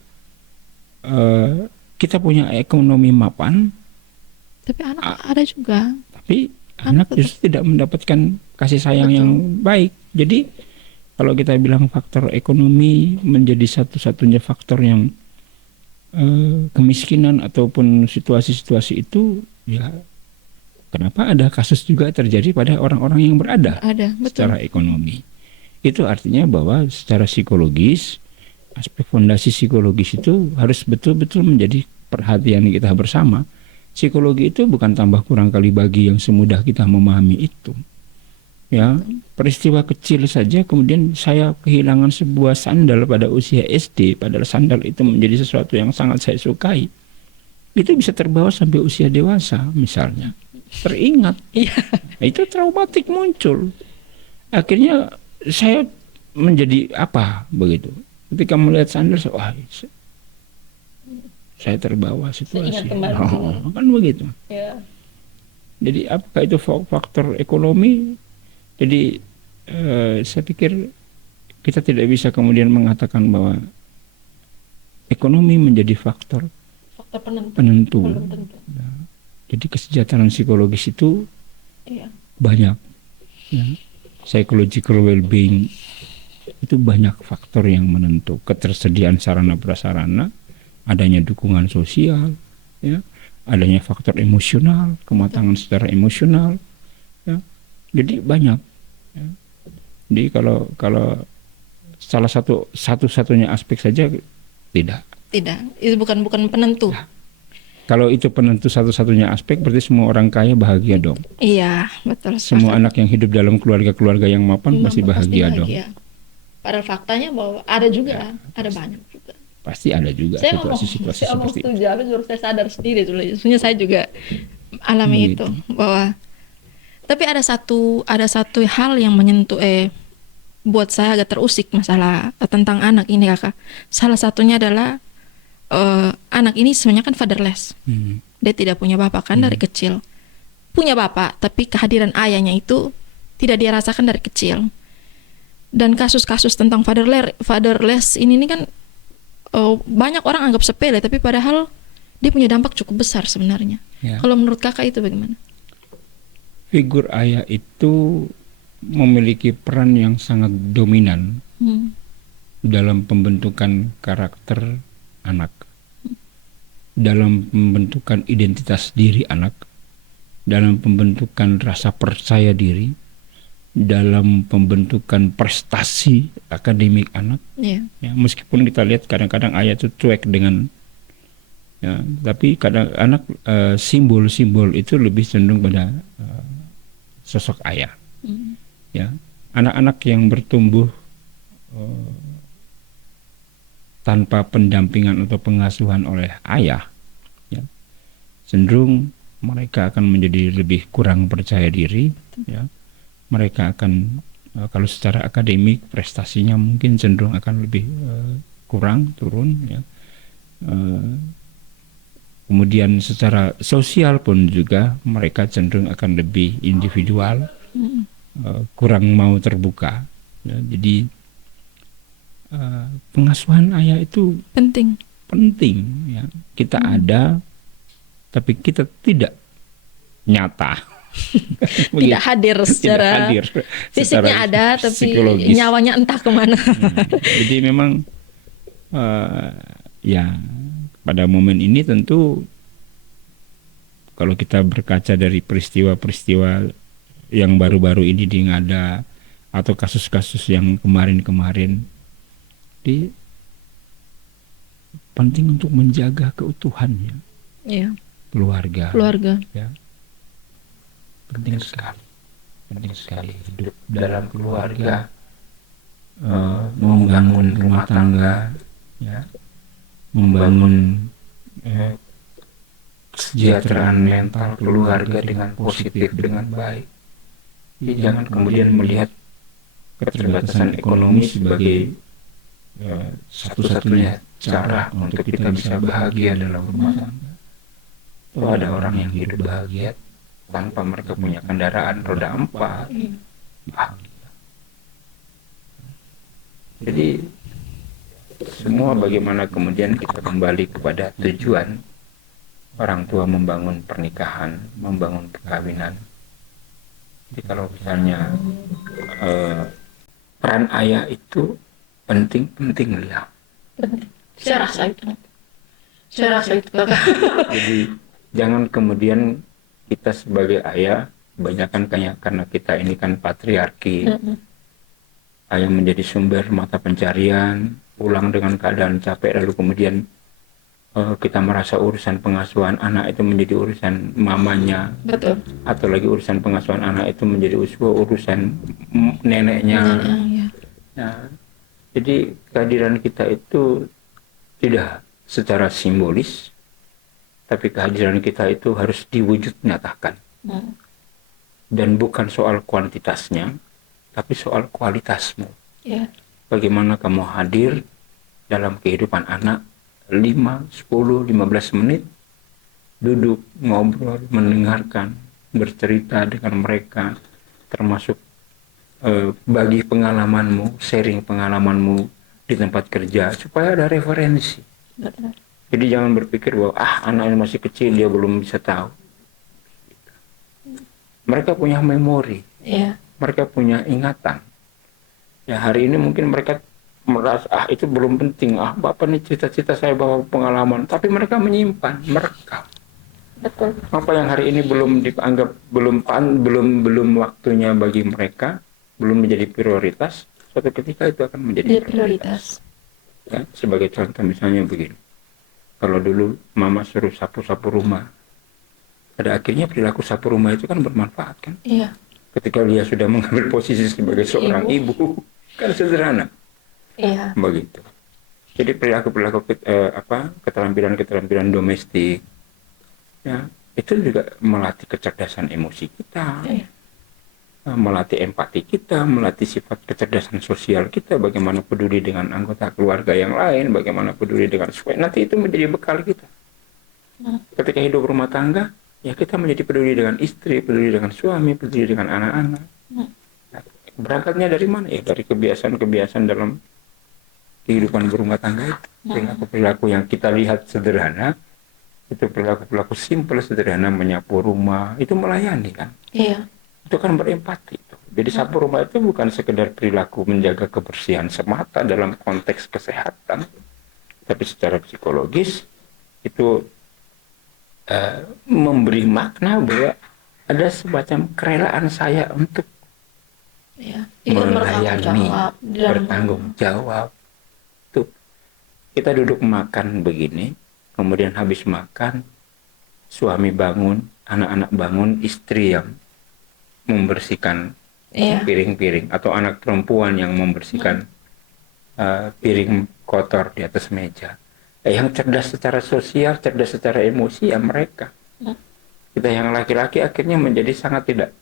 kita punya ekonomi mapan, tapi anak ada juga. Tapi anak justru tidak mendapatkan kasih sayang yang baik. Jadi kalau kita bilang faktor ekonomi menjadi satu-satunya faktor yang kemiskinan ataupun situasi-situasi itu, ya kenapa ada kasus juga terjadi pada orang-orang yang berada secara ekonomi. Itu artinya bahwa secara psikologis, aspek fondasi psikologis itu harus betul-betul menjadi perhatian kita bersama. Psikologi itu bukan tambah kurang kali bagi yang semudah kita memahami itu. Ya, peristiwa kecil saja kemudian saya kehilangan sebuah sandal pada usia SD, padahal sandal itu menjadi sesuatu yang sangat saya sukai. Itu bisa terbawa sampai usia dewasa misalnya. Teringat. Itu traumatik muncul. Akhirnya saya menjadi apa begitu. Ketika melihat sandal, saya terbawa situasi. Kan begitu. Ya. Jadi apakah itu faktor ekonomi? Jadi saya pikir kita tidak bisa kemudian mengatakan bahwa ekonomi menjadi faktor penentu. Ya. Jadi kesejahteraan psikologis itu banyak. Ya. Psychological well-being itu banyak faktor yang menentu. Ketersediaan sarana prasarana, adanya dukungan sosial, ya, adanya faktor emosional, kematangan secara emosional, ya. Jadi banyak. Ya. Jadi kalau salah satu-satunya aspek saja tidak. Itu bukan penentu. Ya. Kalau itu penentu satu-satunya aspek, berarti semua orang kaya bahagia dong. Iya, betul. Semua anak yang hidup dalam keluarga-keluarga yang mapan pasti bahagia dong. Padahal faktanya bahwa ada juga, ada banyak juga. Pasti ada juga situasi-situasi seperti itu. Saya setuju, saya sadar sendiri dulu. Sebenarnya saya juga alami itu, bahwa tapi ada satu hal yang menyentuh buat saya agak terusik masalah tentang anak ini, Kakak. Salah satunya adalah anak ini sebenarnya kan fatherless. Dia tidak punya bapak kan dari kecil. Punya bapak, tapi kehadiran ayahnya itu tidak dia rasakan dari kecil. Dan kasus-kasus tentang fatherless ini kan banyak orang anggap sepele, tapi padahal dia punya dampak cukup besar sebenarnya. Ya. Kalau menurut Kakak itu bagaimana? Figur ayah itu memiliki peran yang sangat dominan dalam pembentukan karakter anak, dalam pembentukan identitas diri anak, dalam pembentukan rasa percaya diri, dalam pembentukan prestasi akademik anak. Ya, meskipun kita lihat kadang-kadang ayah itu cuek dengan, ya, tapi kadang anak simbol-simbol itu lebih cenderung pada sosok ayah. Ya, anak-anak yang bertumbuh tanpa pendampingan atau pengasuhan oleh ayah, ya, cenderung mereka akan menjadi lebih kurang percaya diri. Ya, mereka akan kalau secara akademik prestasinya mungkin cenderung akan lebih kurang, turun. Ya. Kemudian secara sosial pun juga mereka cenderung akan lebih individual, kurang mau terbuka. Ya, jadi pengasuhan ayah itu penting. Ya. Kita ada, tapi kita tidak nyata. Tidak hadir secara fisiknya ada, tapi psikologis. Nyawanya entah kemana. Jadi memang ya pada momen ini tentu kalau kita berkaca dari peristiwa-peristiwa yang baru-baru ini di Ngada atau kasus-kasus yang kemarin-kemarin, penting untuk menjaga keutuhannya. Iya. Keluarga. Ya. Penting sekali hidup dalam keluarga, membangun rumah tangga, ya, membangun kesejahteraan mental keluarga dengan positif, dengan baik. Jadi jangan kemudian melihat keterbatasan ekonomi sebagai satu-satunya cara untuk kita bisa bahagia dalam rumah tangga itu ada orang yang hidup bahagia tanpa mereka punya kendaraan roda 4, bahagia. Jadi semua bagaimana kemudian kita kembali kepada tujuan orang tua membangun pernikahan, membangun perkawinan. Jadi kalau misalnya peran ayah itu penting lah. Saya rasa itu kakak. Jadi jangan kemudian kita sebagai ayah, kebanyakan kayak karena kita ini kan patriarki, ayah menjadi sumber mata pencarian, pulang dengan keadaan capek, lalu kemudian kita merasa urusan pengasuhan anak itu menjadi urusan mamanya. Betul. Atau lagi urusan pengasuhan anak itu menjadi urusan neneknya. Ya. Nah, jadi kehadiran kita itu tidak secara simbolis, tapi kehadiran kita itu harus diwujud nyatakan. Dan bukan soal kuantitasnya, tapi soal kualitasmu. Ya. Bagaimana kamu hadir dalam kehidupan anak 5, 10, 15 menit, duduk, ngobrol, mendengarkan, bercerita dengan mereka, termasuk bagi pengalamanmu, sharing pengalamanmu di tempat kerja, supaya ada referensi. Betul. Jadi jangan berpikir bahwa anaknya masih kecil, dia belum bisa tahu. Mereka punya memori, mereka punya ingatan. Ya hari ini mungkin mereka merasa itu belum penting, bapak nih cita-cita saya bawa pengalaman, tapi mereka menyimpan, merekam. Betul. Apa yang hari ini belum dianggap belum waktunya bagi mereka, belum menjadi prioritas, suatu ketika itu akan menjadi prioritas. Ya, sebagai contoh misalnya begini, kalau dulu mama suruh sapu-sapu rumah, pada akhirnya perilaku sapu rumah itu kan bermanfaat kan? Iya. Ketika dia sudah mengambil posisi sebagai seorang ibu kan sederhana. Iya. Begitu. Jadi perilaku keterampilan domestik, ya itu juga melatih kecerdasan emosi kita, melatih empati kita, melatih sifat kecerdasan sosial kita, bagaimana peduli dengan anggota keluarga yang lain, bagaimana peduli dengan supaya nanti itu menjadi bekal kita. Ketika hidup rumah tangga, ya kita menjadi peduli dengan istri, peduli dengan suami, peduli dengan anak-anak. Berangkatnya dari mana? Ya dari kebiasaan-kebiasaan dalam kehidupan berumah tangga itu. Perilaku yang kita lihat sederhana, itu perilaku simpel sederhana, menyapu rumah, itu melayani kan. Iya. Itu kan berempati. Jadi sapu rumah itu bukan sekedar perilaku menjaga kebersihan semata dalam konteks kesehatan, tapi secara psikologis itu memberi makna bahwa ada semacam kerelaan saya untuk melayani, bertanggung jawab. Tuh, kita duduk makan begini, kemudian habis makan, suami bangun, anak-anak bangun, istri yang membersihkan piring-piring, atau anak perempuan yang membersihkan piring kotor di atas meja. Yang cerdas secara sosial, cerdas secara emosi ya mereka. Kita yang laki-laki akhirnya menjadi sangat tidak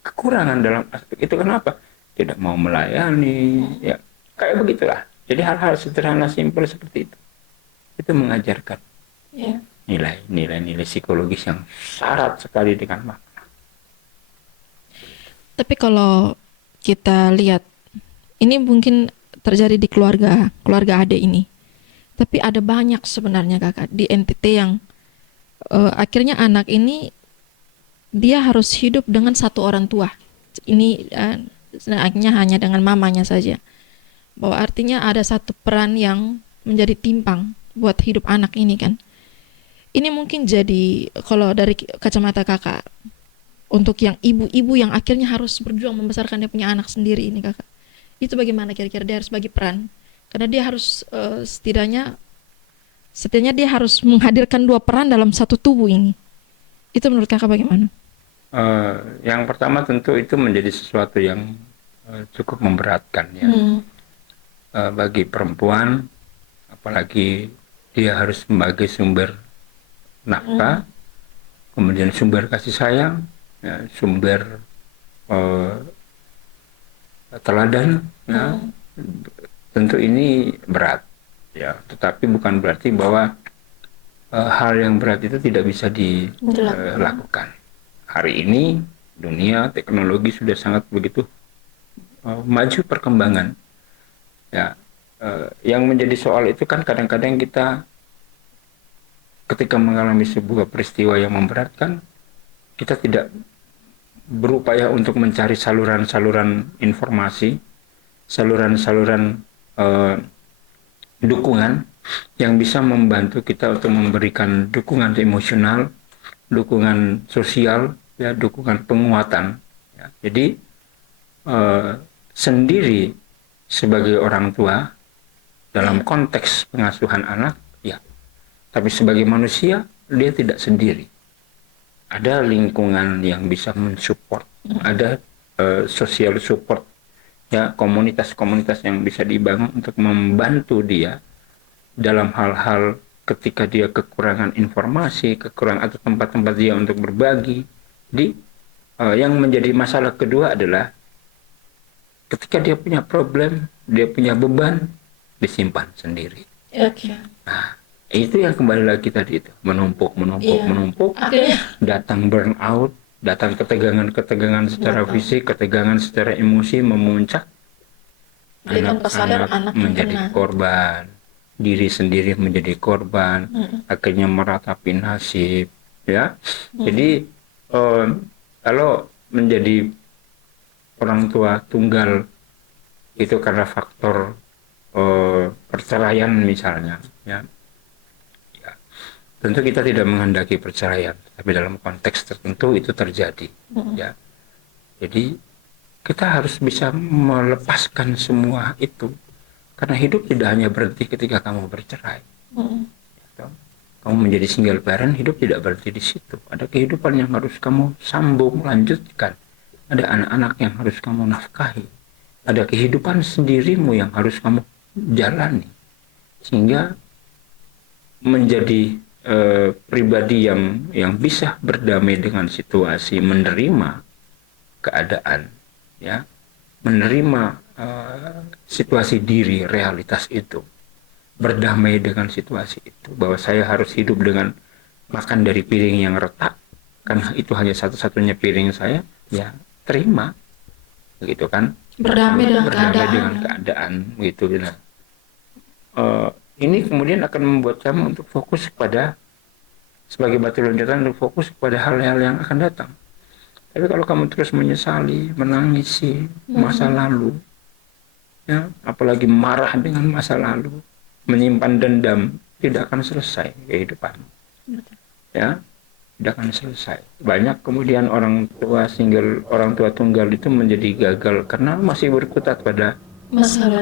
kekurangan dalam aspek itu. Kenapa? Tidak mau melayani, ya kayak begitulah. Jadi hal-hal sederhana simpel seperti itu mengajarkan nilai-nilai psikologis yang syarat sekali dengan makna. Tapi kalau kita lihat, ini mungkin terjadi di keluarga Ade ini. Tapi ada banyak sebenarnya kakak di NTT yang akhirnya anak ini dia harus hidup dengan satu orang tua. Ini akhirnya hanya dengan mamanya saja. Bahwa artinya ada satu peran yang menjadi timpang buat hidup anak ini kan. Ini mungkin jadi kalau dari kacamata kakak, untuk yang ibu-ibu yang akhirnya harus berjuang membesarkan dia punya anak sendiri ini kakak, itu bagaimana kira-kira dia harus bagi peran? Karena dia harus setidaknya dia harus menghadirkan dua peran dalam satu tubuh ini. Itu menurut kakak bagaimana? Yang pertama tentu itu menjadi sesuatu yang cukup memberatkan ya. Bagi perempuan, apalagi dia harus sebagai sumber nafkah, kemudian sumber kasih sayang, ya, sumber teladan, ya, tentu ini berat, ya. Tetapi bukan berarti bahwa hal yang berat itu tidak bisa dilakukan. Hari ini dunia teknologi sudah sangat begitu maju perkembangan. Ya, yang menjadi soal itu kan kadang-kadang kita ketika mengalami sebuah peristiwa yang memberatkan, kita tidak berupaya untuk mencari saluran-saluran informasi, saluran-saluran dukungan yang bisa membantu kita untuk memberikan dukungan emosional, dukungan sosial, ya, dukungan penguatan. Ya. Jadi sendiri sebagai orang tua dalam konteks pengasuhan anak, ya, tapi sebagai manusia dia tidak sendiri. Ada lingkungan yang bisa mensupport, ada social support, ya, komunitas-komunitas yang bisa dibangun untuk membantu dia dalam hal-hal ketika dia kekurangan informasi, kekurangan atau tempat-tempat dia untuk berbagi. Jadi yang menjadi masalah kedua adalah ketika dia punya problem, dia punya beban, disimpan sendiri. Okay. Nah, itu yang kembali lagi tadi itu menumpuk, Akhirnya datang burnout, datang ketegangan secara fisik, ketegangan secara emosi memuncak, anak-anak menjadi korban, diri sendiri menjadi korban, akhirnya meratapi nasib, ya. Jadi kalau menjadi orang tua tunggal itu karena faktor perceraian misalnya, ya. Tentu kita tidak menghendaki perceraian, tapi dalam konteks tertentu itu terjadi, ya. Jadi kita harus bisa melepaskan semua itu, karena hidup tidak hanya berhenti ketika kamu bercerai. Kamu menjadi single parent, hidup tidak berhenti di situ. Ada kehidupan yang harus kamu sambung, lanjutkan. Ada anak-anak yang harus kamu nafkahi. Ada kehidupan sendirimu yang harus kamu jalani, sehingga menjadi pribadi yang bisa berdamai dengan situasi, menerima keadaan, ya, menerima situasi diri, realitas itu, berdamai dengan situasi itu, bahwa saya harus hidup dengan makan dari piring yang retak, karena itu hanya satu-satunya piring saya, ya terima, gitu kan, berdamai dengan keadaan, gitu. Nah, ini kemudian akan membuat kamu untuk fokus kepada, sebagai batu loncatan, untuk fokus kepada hal-hal yang akan datang. Tapi kalau kamu terus menyesali, menangisi masa lalu, ya, apalagi marah dengan masa lalu, menyimpan dendam, tidak akan selesai kehidupan. Ya, tidak akan selesai. Banyak kemudian orang tua tunggal itu menjadi gagal karena masih berkutat pada masalah.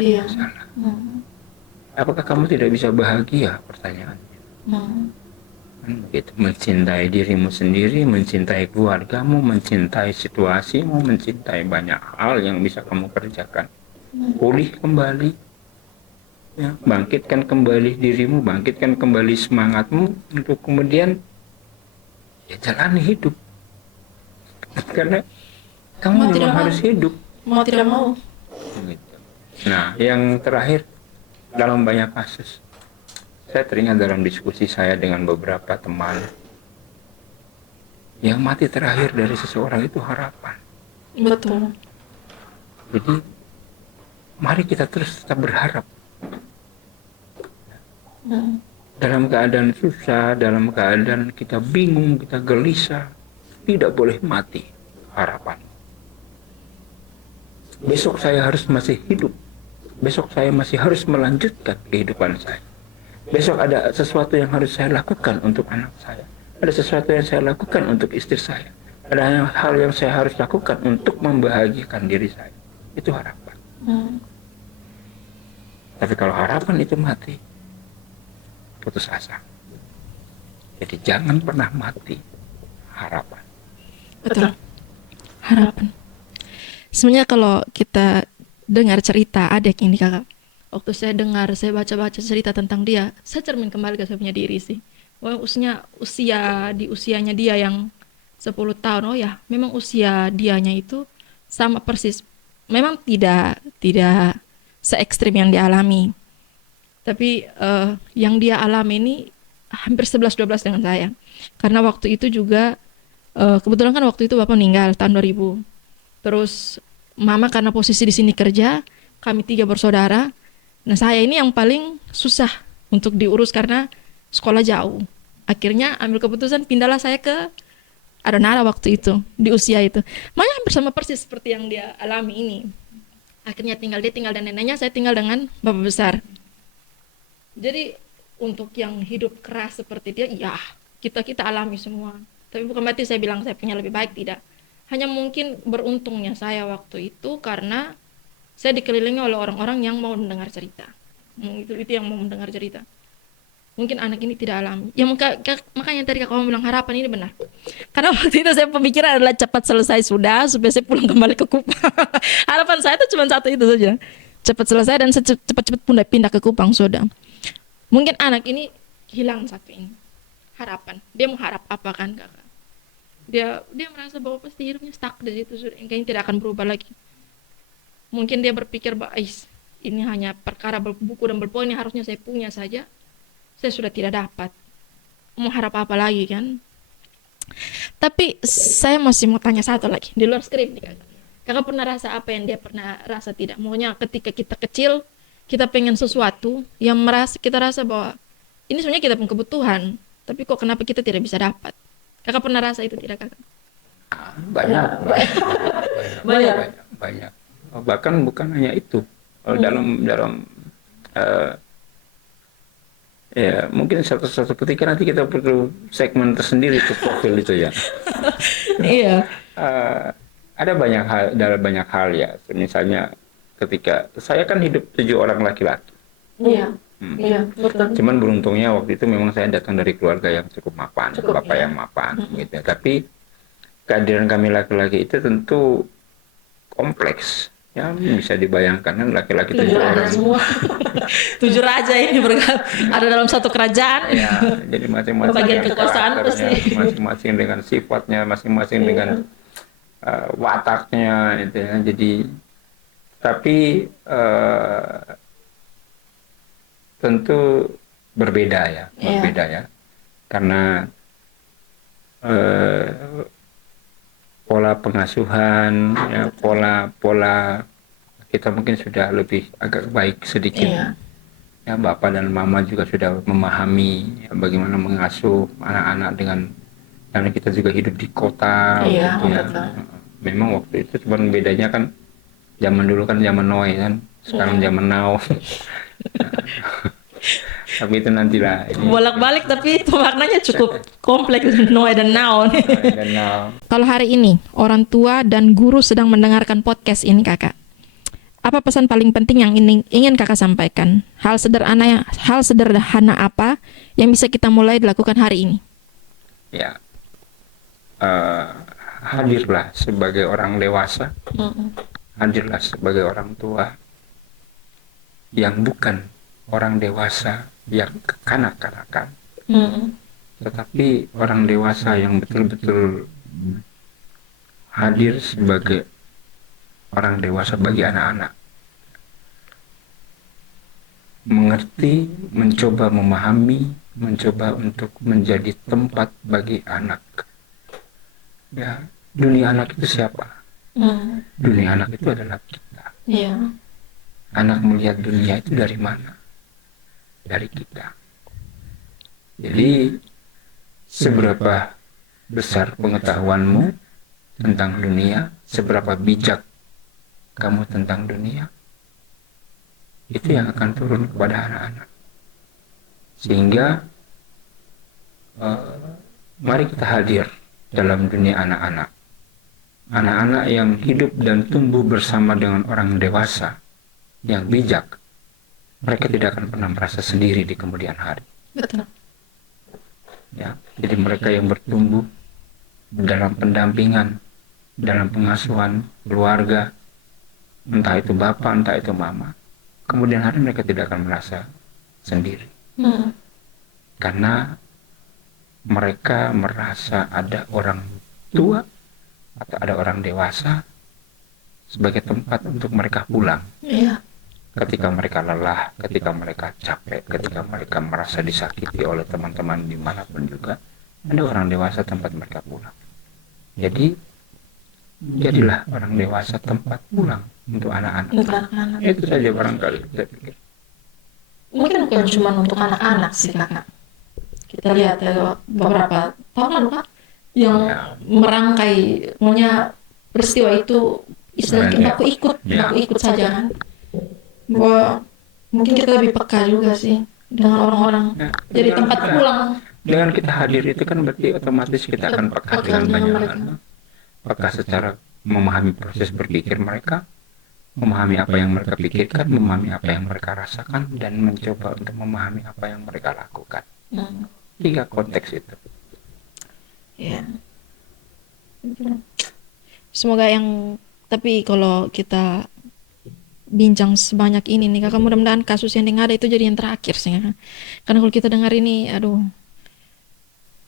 Apakah kamu tidak bisa bahagia? Pertanyaannya. Gitu. Mencintai dirimu sendiri, mencintai keluargamu, mencintai situasimu, mencintai banyak hal yang bisa kamu kerjakan. Pulih kembali, ya, bangkitkan kembali dirimu, bangkitkan kembali semangatmu untuk kemudian, ya, jalani hidup. Karena kamu memang harus hidup. Mau tidak mau. Gitu. Nah, yang terakhir, dalam banyak kasus, saya teringat dalam diskusi saya dengan beberapa teman, yang mati terakhir dari seseorang itu harapan. Betul. Jadi mari kita terus tetap berharap. Dalam keadaan susah, dalam keadaan kita bingung, kita gelisah, tidak boleh mati harapan. Besok saya harus masih hidup. Besok saya masih harus melanjutkan kehidupan saya. Besok ada sesuatu yang harus saya lakukan untuk anak saya. Ada sesuatu yang saya lakukan untuk istri saya. Ada hal yang saya harus lakukan untuk membahagiakan diri saya. Itu harapan. Tapi kalau harapan itu mati, putus asa. Jadi jangan pernah mati harapan. Betul. Harapan. Sebenarnya kalau kita dengar cerita adik ini kakak, waktu saya dengar, saya baca-baca cerita tentang dia, saya cermin kembali ke saya punya diri sih. Wah, usianya dia yang 10 tahun, oh ya, memang usia dianya itu sama persis. Memang tidak se-ekstrim yang dia alami. Tapi yang dia alami ini hampir 11-12 dengan saya. Karena waktu itu juga kebetulan kan waktu itu bapak meninggal tahun 2000. Terus mama karena posisi di sini kerja, kami 3 bersaudara. Nah saya ini yang paling susah untuk diurus karena sekolah jauh. Akhirnya ambil keputusan pindahlah saya ke Adonara waktu itu, di usia itu. Makanya hampir sama persis seperti yang dia alami ini. Akhirnya dia tinggal dan neneknya, saya tinggal dengan bapak besar. Jadi untuk yang hidup keras seperti dia, ya kita alami semua. Tapi bukan berarti saya bilang saya punya lebih baik, tidak. Hanya mungkin beruntungnya saya waktu itu karena saya dikelilingi oleh orang-orang yang mau mendengar cerita. Itu yang mau mendengar cerita. Mungkin anak ini tidak alami. Ya makanya tadi kamu bilang harapan ini benar. Karena waktu itu saya pemikiran adalah cepat selesai sudah supaya saya pulang kembali ke Kupang. Harapan saya itu cuma satu itu saja. Cepat selesai dan cepat-cepat pindah ke Kupang sudah. Mungkin anak ini hilang satu ini. Harapan. Dia mau harap apa kan kakak? Dia merasa bahwa pasti hidupnya stuck di situ sudah. Kayaknya tidak akan berubah lagi. Mungkin dia berpikir bahwa ini hanya perkara buku dan berpoin yang harusnya saya punya saja. Saya sudah tidak dapat. Mau harap apa lagi kan? Tapi saya masih mau tanya satu lagi di luar skrip nih kakak. Kakak pernah rasa apa yang dia pernah rasa tidak? Maunya ketika kita kecil kita pengen sesuatu yang kita rasa bahwa ini sebenarnya kita punya kebutuhan, tapi kok kenapa kita tidak bisa dapat? Kakak pernah rasa itu tidak kakak? Banyak. Bahkan bukan hanya itu. Dalam ya mungkin satu ketika nanti kita perlu segmen tersendiri untuk profil itu ya. Iya. Ada banyak hal ya. Misalnya ketika saya kan hidup 7 orang laki-laki. Iya. Iya, betul. Cuman beruntungnya waktu itu memang saya datang dari keluarga yang cukup mapan, bapak yang mapan, gitu. Tapi kehadiran kami laki-laki itu tentu kompleks. Ya bisa dibayangkan kan laki-laki 7 orang. Semua. 7 raja ini ada dalam satu kerajaan. Ya, jadi masing-masing bagian kekuasaan pasti. Masing-masing dengan sifatnya, masing-masing dengan wataknya, gitu ya. Jadi, tapi tentu berbeda ya, karena pola pengasuhan, ya, pola kita mungkin sudah lebih agak baik sedikit. Ya, bapak dan mama juga sudah memahami ya, bagaimana mengasuh anak-anak karena kita juga hidup di kota. Gitu, ya. Memang waktu itu cuman bedanya kan zaman dulu kan zaman Noe kan, sekarang zaman now. Tapi itu nantilah. Bolak-balik tapi itu maknanya cukup kompleks. Noe dan now. Kalau hari ini orang tua dan guru sedang mendengarkan podcast ini kakak, apa pesan paling penting yang ingin kakak sampaikan? Hal sederhana apa yang bisa kita mulai dilakukan hari ini? Ya, hadirlah sebagai orang dewasa, hadirlah sebagai orang tua yang bukan orang dewasa yang kekanak-kanakan, tetapi orang dewasa yang betul-betul hadir sebagai orang dewasa bagi anak-anak, mengerti, mencoba memahami, mencoba untuk menjadi tempat bagi anak. Ya, dunia anak itu siapa? Dunia anak itu adalah kita. Anak melihat dunia itu dari mana? Dari kita. Jadi seberapa besar pengetahuanmu tentang dunia, seberapa bijak kamu tentang dunia, itu yang akan turun kepada anak-anak. Sehingga mari kita hadir dalam dunia anak-anak. Anak-anak yang hidup dan tumbuh bersama dengan orang dewasa yang bijak, mereka tidak akan pernah merasa sendiri di kemudian hari. Betul. Ya, jadi mereka yang bertumbuh dalam pendampingan, dalam pengasuhan keluarga, entah itu bapak, entah itu mama, kemudian hari mereka tidak akan merasa sendiri. Karena mereka merasa ada orang tua atau ada orang dewasa sebagai tempat untuk mereka pulang. ketika mereka lelah, ketika mereka capek, ketika mereka merasa disakiti oleh teman-teman dimanapun juga, ada orang dewasa tempat mereka pulang. Jadi jadilah orang dewasa tempat pulang untuk anak-anak. Untuk anak-anak. Itu saja barangkali saya pikir. Mungkin bukan cuma untuk anak-anak sih kakak. Kita lihat ya, beberapa tahun lalu kak yang merangkai maunya peristiwa itu istilahnya aku ikut saja kan. Bahwa mungkin kita lebih peka juga sih dengan orang-orang. Jadi tempat pulang. Dengan kita hadir itu kan berarti otomatis kita akan peka dengan banyak hal. Peka secara memahami proses berpikir mereka, memahami apa yang mereka pikirkan, memahami apa yang mereka rasakan, dan mencoba untuk memahami apa yang mereka lakukan. 3 konteks itu. Ya. Semoga tapi kalau kita bincang sebanyak ini nih kakak, mudah-mudahan kasus yang ada itu jadi yang terakhir sih kakak. Karena kalau kita dengar ini, aduh,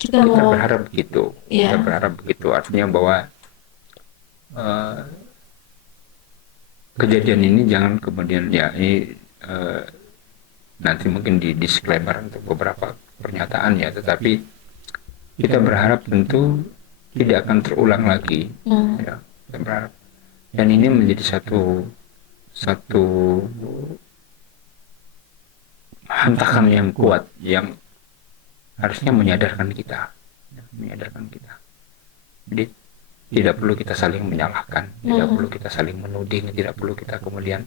kita berharap begitu. Kita berharap begitu. Artinya bahwa kejadian ini jangan kemudian ini nanti mungkin di disclaimer untuk beberapa pernyataan ya, tetapi kita berharap tentu tidak akan terulang lagi. Ya, kita berharap. Dan ini menjadi satu hentakan yang kuat yang harusnya menyadarkan kita. Jadi tidak perlu kita saling menyalahkan, tidak perlu kita saling menuding, tidak perlu kita kemudian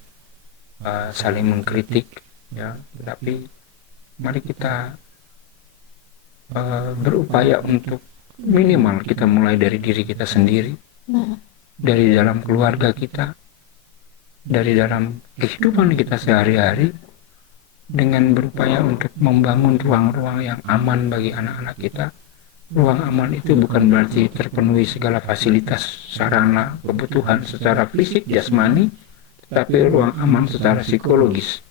saling mengkritik, ya. Tetapi mari kita berupaya untuk minimal kita mulai dari diri kita sendiri, dari dalam keluarga kita, dari dalam kehidupan kita sehari-hari, dengan berupaya untuk membangun ruang-ruang yang aman bagi anak-anak kita. Ruang aman itu bukan berarti terpenuhi segala fasilitas, sarana, kebutuhan secara fisik, jasmani, tetapi ruang aman secara psikologis,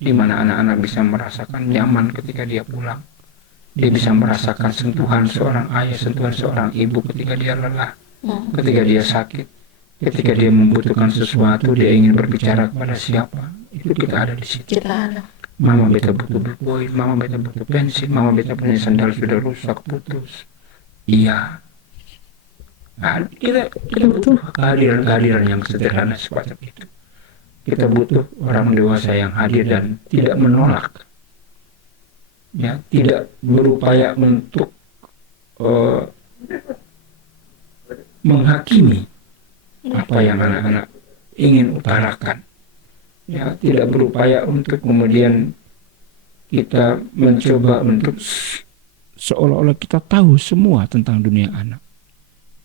di mana anak-anak bisa merasakan nyaman ketika dia pulang. Dia bisa merasakan sentuhan seorang ayah, sentuhan seorang ibu ketika dia lelah, ketika dia sakit, ketika dia membutuhkan sesuatu, dia ingin berbicara kepada siapa, itu kita ada di situ. Mama beta butuh buku, mama beta butuh pensil, mama beta punya sandal sudah rusak, putus. Iya. Nah, kita butuh kehadiran yang sederhana semacam itu. Kita butuh orang dewasa yang hadir dan tidak menolak, ya, tidak berupaya untuk menghakimi apa yang anak-anak ingin utarakan. Ya, tidak berupaya untuk kemudian kita mencoba untuk seolah-olah kita tahu semua tentang dunia anak.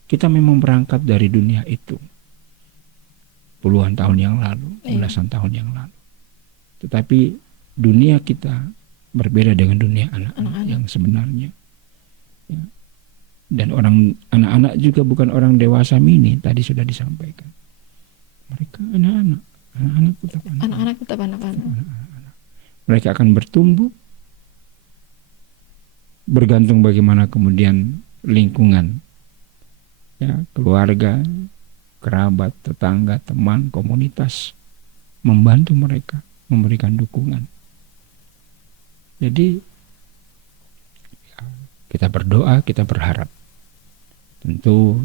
Kita memang berangkat dari dunia itu puluhan tahun yang lalu, belasan tahun yang lalu. Tetapi dunia kita berbeda dengan dunia anak-anak yang sebenarnya. Ya. Dan anak-anak juga bukan orang dewasa mini, tadi sudah disampaikan. Mereka anak-anak. Anak-anak tetap anak-anak. Mereka akan bertumbuh bergantung bagaimana kemudian lingkungan, ya, keluarga, kerabat, tetangga, teman, komunitas membantu mereka, memberikan dukungan. Jadi ya, kita berdoa, kita berharap. Tentu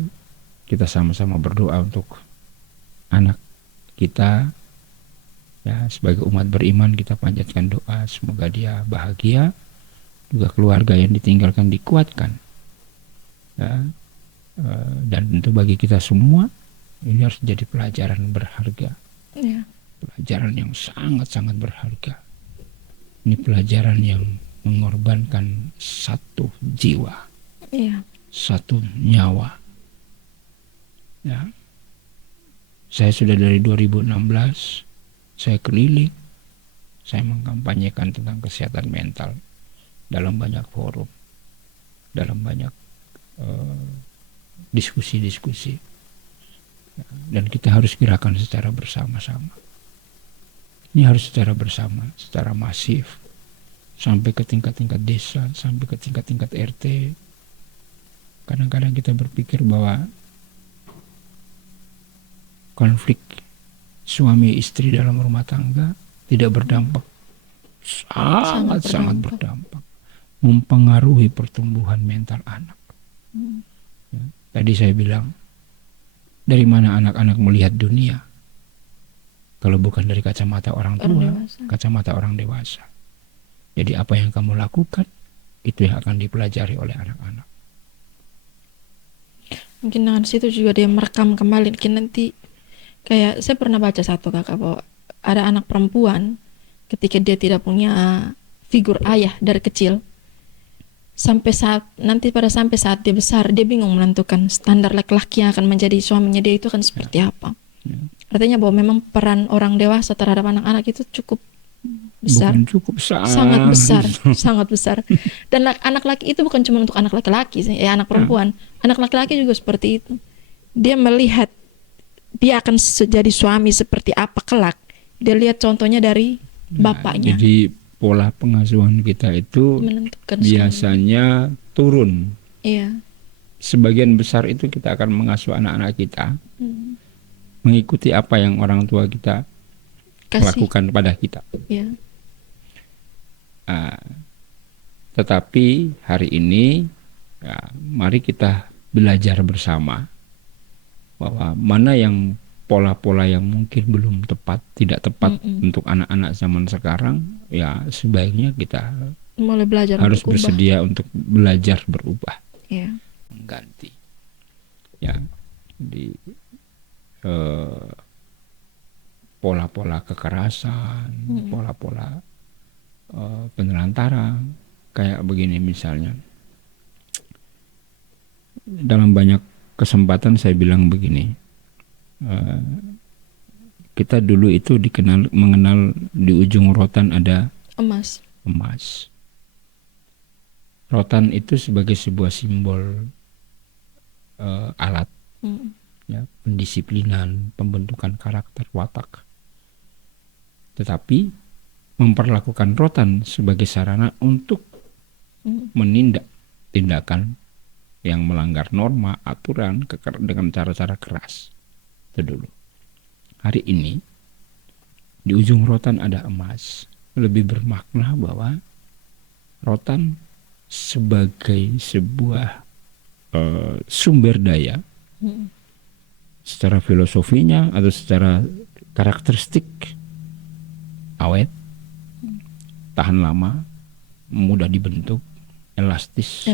kita sama-sama berdoa untuk anak kita, ya, sebagai umat beriman kita panjatkan doa semoga dia bahagia, juga keluarga yang ditinggalkan dikuatkan, ya, dan tentu bagi kita semua ini harus jadi pelajaran berharga, ya. Pelajaran yang sangat-sangat berharga. Ini pelajaran yang mengorbankan satu jiwa, ya, satu nyawa, ya. Saya sudah dari 2016, saya keliling, saya mengkampanyekan tentang kesehatan mental dalam banyak forum, dalam banyak diskusi-diskusi. Dan kita harus gerakan secara bersama-sama. Ini harus secara bersama, secara masif, sampai ke tingkat-tingkat desa, sampai ke tingkat-tingkat RT. Kadang-kadang kita berpikir bahwa konflik suami istri dalam rumah tangga tidak berdampak. Sangat berdampak. berdampak. Mempengaruhi pertumbuhan mental anak. Ya, tadi saya bilang, dari mana anak-anak melihat dunia? Kalau bukan dari kacamata orang tua, dewasa. kacamata orang dewasa. Jadi apa yang kamu lakukan, itu yang akan dipelajari oleh anak-anak. Mungkin dengan situ juga dia merekam kembali. Mungkin nanti kayak saya pernah baca satu kakak bahwa ada anak perempuan ketika dia tidak punya figur ayah dari kecil, sampai saat dia besar dia bingung menentukan standar laki-laki yang akan menjadi suaminya dia itu akan seperti apa. Artinya bahwa memang peran orang dewasa terhadap anak-anak itu cukup besar. Bukan cukup, Sangat besar, sangat besar. Dan anak laki itu bukan cuma untuk anak laki-laki sih, anak perempuan. Anak laki-laki juga seperti itu. Dia melihat dia akan jadi suami seperti apa kelak. Dia lihat contohnya dari bapaknya. Jadi pola pengasuhan kita itu Menentukan biasanya turun. Iya. Sebagian besar itu kita akan mengasuh anak-anak kita mengikuti apa yang orang tua kita lakukan pada kita. Iya. Tetapi hari ini mari kita belajar bersama bahwa mana yang pola-pola yang mungkin belum tepat, tidak tepat untuk anak-anak zaman sekarang, ya sebaiknya kita mulai belajar harus untuk bersedia untuk belajar berubah, mengganti. Ya, di pola-pola kekerasan, pola-pola penelantaran, kayak begini misalnya. Dalam banyak kesempatan saya bilang begini, kita dulu itu mengenal di ujung rotan ada emas. Rotan itu sebagai sebuah simbol alat, ya, pendisiplinan, pembentukan karakter, watak. Tetapi memperlakukan rotan sebagai sarana untuk menindak tindakan yang melanggar norma, aturan, dengan cara-cara keras. Itu dulu. Hari ini di ujung rotan ada emas. Lebih bermakna bahwa rotan sebagai sebuah sumber daya secara filosofinya atau secara karakteristik awet, tahan lama, mudah dibentuk, elastis.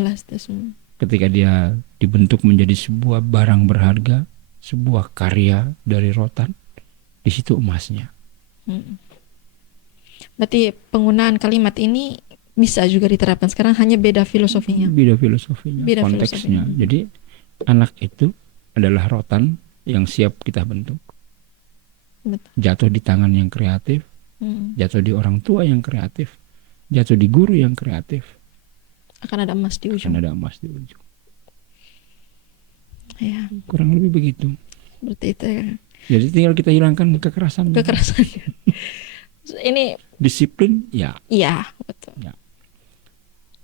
Ketika dia dibentuk menjadi sebuah barang berharga, sebuah karya dari rotan, di situ emasnya. Berarti penggunaan kalimat ini bisa juga diterapkan sekarang, hanya beda filosofinya. Beda filosofinya, Beda konteksnya. filosofinya. Jadi anak itu adalah rotan yang siap kita bentuk. Betul. Jatuh di tangan yang kreatif, jatuh di orang tua yang kreatif, jatuh di guru yang kreatif. Akan ada emas di ujung. Ya. Kurang lebih begitu. Berarti itu ya. Jadi tinggal kita hilangkan kekerasan. Ini disiplin, ya. Iya, betul. Ya.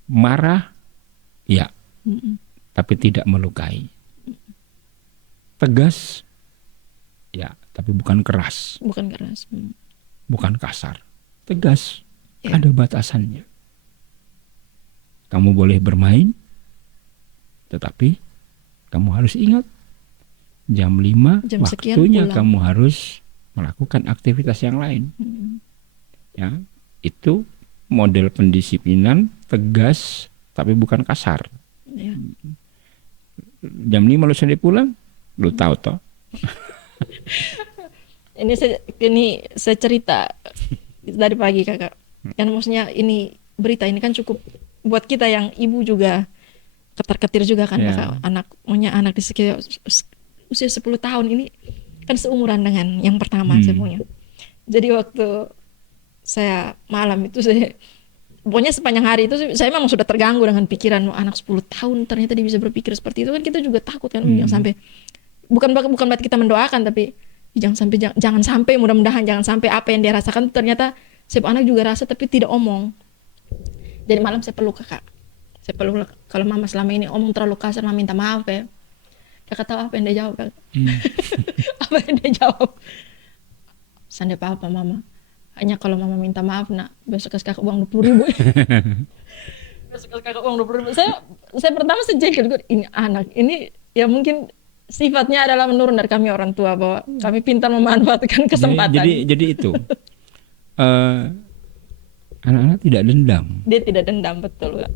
Marah, ya. Tapi tidak melukai. Tegas, ya. Tapi bukan keras. Bukan keras. Bukan kasar. Tegas. Ya. Ada batasannya. Kamu boleh bermain, tetapi kamu harus ingat jam 5 waktunya kamu harus melakukan aktivitas yang lain. Ya, itu model pendisiplinan tegas tapi bukan kasar. Ya. Jam 5 lu sudah pulang, lu tahu toh. Ini saya cerita dari pagi kakak. Kan maksudnya ini berita ini kan cukup buat kita yang ibu juga ketar-ketir juga kan, kakak. Anak di sekitar usia 10 tahun ini kan seumuran dengan yang pertama saya punya. Jadi waktu saya malam itu pokoknya sepanjang hari itu saya memang sudah terganggu dengan pikiran anak 10 tahun ternyata dia bisa berpikir seperti itu kan, kita juga takut kan. Jangan sampai bukan berarti kita mendoakan, tapi jangan sampai mudah-mudahan jangan sampai apa yang dia rasakan ternyata anak juga rasa tapi tidak omong. Jadi malam saya peluk kakak. Saya peluk, kalau mama selama ini omong terlalu kasar, mama minta maaf ya. Kakak tahu apa yang dia jawab kakak? Apa yang dia jawab? Sandi apa mama? hanya kalau mama minta maaf, nak besok kasih kakak uang 20.000. Besok kasih kakak uang 20.000. Saya pertama sejengkel, ini anak ini ya mungkin sifatnya adalah menurun dari kami orang tua, bahwa kami pintar memanfaatkan kesempatan. Jadi itu anak-anak tidak dendam. Dia tidak dendam, betul Kak.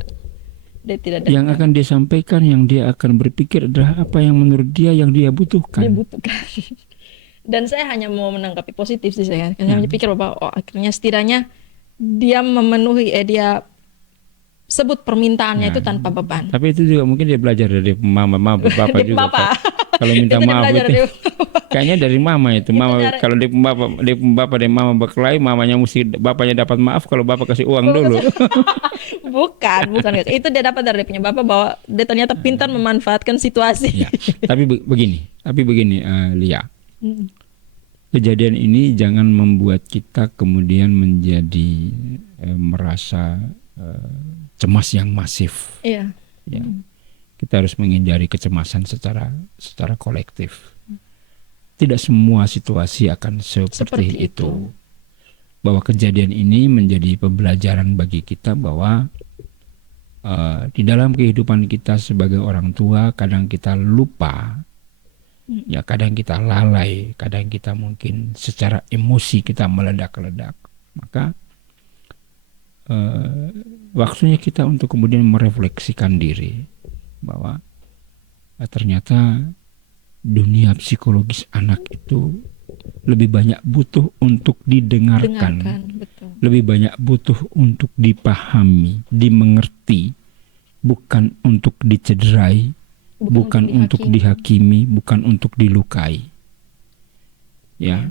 Dia tidak dendam. Yang akan dia sampaikan, yang dia akan berpikir adalah apa yang menurut dia yang dia butuhkan. Dia butuhkan. Dan saya hanya mau menanggapi positif sih, saya hanya pikir bahwa akhirnya setidaknya dia memenuhi dia sebut permintaannya itu tanpa beban. Tapi itu juga mungkin dia belajar dari mama bapak Dari juga. papa. Kalau minta Itu dia maaf belajar itu dari kayaknya dari mama itu. Mama kalau di bapak dan mama berkelahi, mamanya mesti bapaknya dapat maaf kalau bapak kasih uang dulu. bukan itu dia dapat dari punya bapak, bahwa dia ternyata pintar memanfaatkan situasi. Ya, tapi begini Lia. Kejadian ini jangan membuat kita kemudian menjadi merasa cemas yang masif. Iya. Ya. Kita harus menghindari kecemasan secara kolektif. Tidak semua situasi akan seperti itu. Bahwa kejadian ini menjadi pembelajaran bagi kita bahwa di dalam kehidupan kita sebagai orang tua kadang kita lupa, ya kadang kita lalai, kadang kita mungkin secara emosi kita meledak-ledak. Maka waktunya kita untuk kemudian merefleksikan diri bahwa ternyata dunia psikologis anak itu lebih banyak butuh untuk didengarkan, betul. Lebih banyak butuh untuk dipahami, dimengerti, bukan untuk dicederai, bukan untuk dihakimi, bukan untuk dilukai. Ya,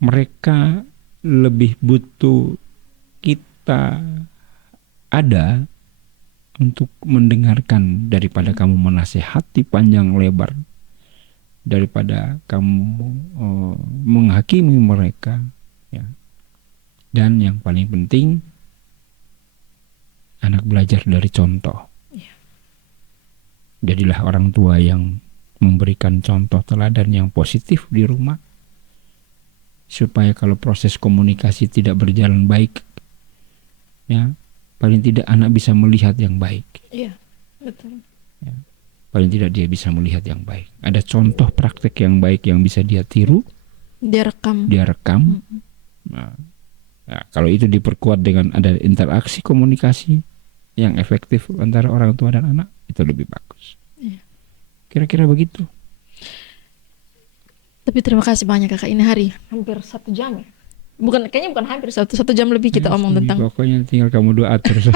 mereka lebih butuh kita ada untuk mendengarkan daripada kamu menasehati panjang lebar, daripada kamu menghakimi mereka, ya. Dan yang paling penting, anak belajar dari contoh. Jadilah orang tua yang memberikan contoh teladan yang positif di rumah, supaya kalau proses komunikasi tidak berjalan baik, ya paling tidak anak bisa melihat yang baik. Iya, betul. Ya, paling tidak dia bisa melihat yang baik. Ada contoh praktek yang baik yang bisa dia tiru, dia rekam. Nah, kalau itu diperkuat dengan ada interaksi komunikasi yang efektif antara orang tua dan anak, itu lebih bagus. Iya. Kira-kira begitu. Tapi terima kasih banyak Kakak, ini hari hampir 1 jam ya. Kayaknya bukan hampir 1 jam lebih kita omong tentang. Pokoknya tinggal kamu doa terus.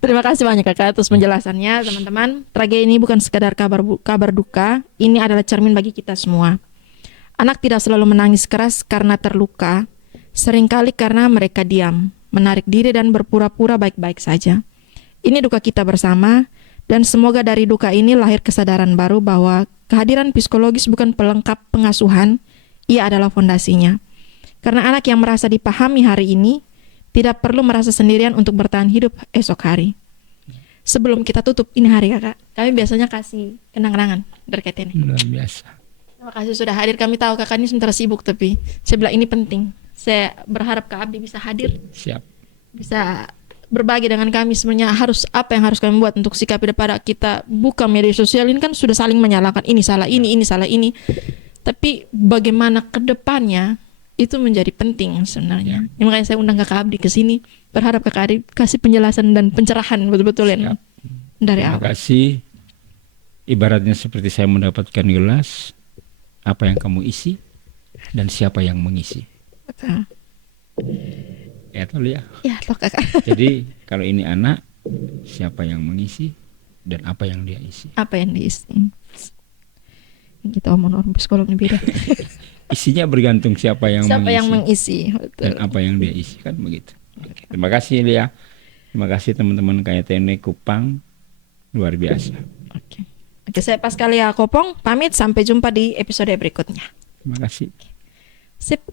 Terima kasih banyak Kakak atas penjelasannya, teman-teman. Tragedi ini bukan sekadar kabar duka, ini adalah cermin bagi kita semua. Anak tidak selalu menangis keras karena terluka, seringkali karena mereka diam, menarik diri dan berpura-pura baik-baik saja. Ini duka kita bersama, dan semoga dari duka ini lahir kesadaran baru bahwa kehadiran psikologis bukan pelengkap pengasuhan, ia adalah fondasinya. Karena anak yang merasa dipahami hari ini tidak perlu merasa sendirian untuk bertahan hidup esok hari. Sebelum kita tutup ini hari Kakak, kami biasanya kasih kenang-kenangan terkait ini. Luar biasa. Terima kasih sudah hadir. Kami tahu Kakak ini sementara sibuk, tapi saya bilang ini penting. Saya berharap Kak Abdi bisa hadir. Siap. Bisa berbagi dengan kami sebenarnya apa yang harus kami buat untuk sikapi daripada kita buka media sosial ini kan sudah saling menyalahkan, ini salah ini salah ini. Tapi bagaimana ke depannya itu menjadi penting sebenarnya. Ya. Makanya saya undang Kakak Abdi ke sini, berharap Kakak Abdi kasih penjelasan dan pencerahan betul-betul ya dari awal. Terima kasih. Ibaratnya seperti saya mendapatkan gelas, apa yang kamu isi dan siapa yang mengisi. Betul. Ya toh ya. Ya toh Kakak. Jadi kalau ini anak, siapa yang mengisi dan apa yang dia isi. Apa yang diisi. Kita omong orang psikolog ini beda. Isinya bergantung siapa yang mengisi. Betul. Dan apa yang dia isi, kan begitu. Oke. Terima kasih Lia. Terima kasih teman-teman KTN Kupang, luar biasa. Oke, saya Pascalia Kopong pamit, sampai jumpa di episode berikutnya. Terima kasih. Sip.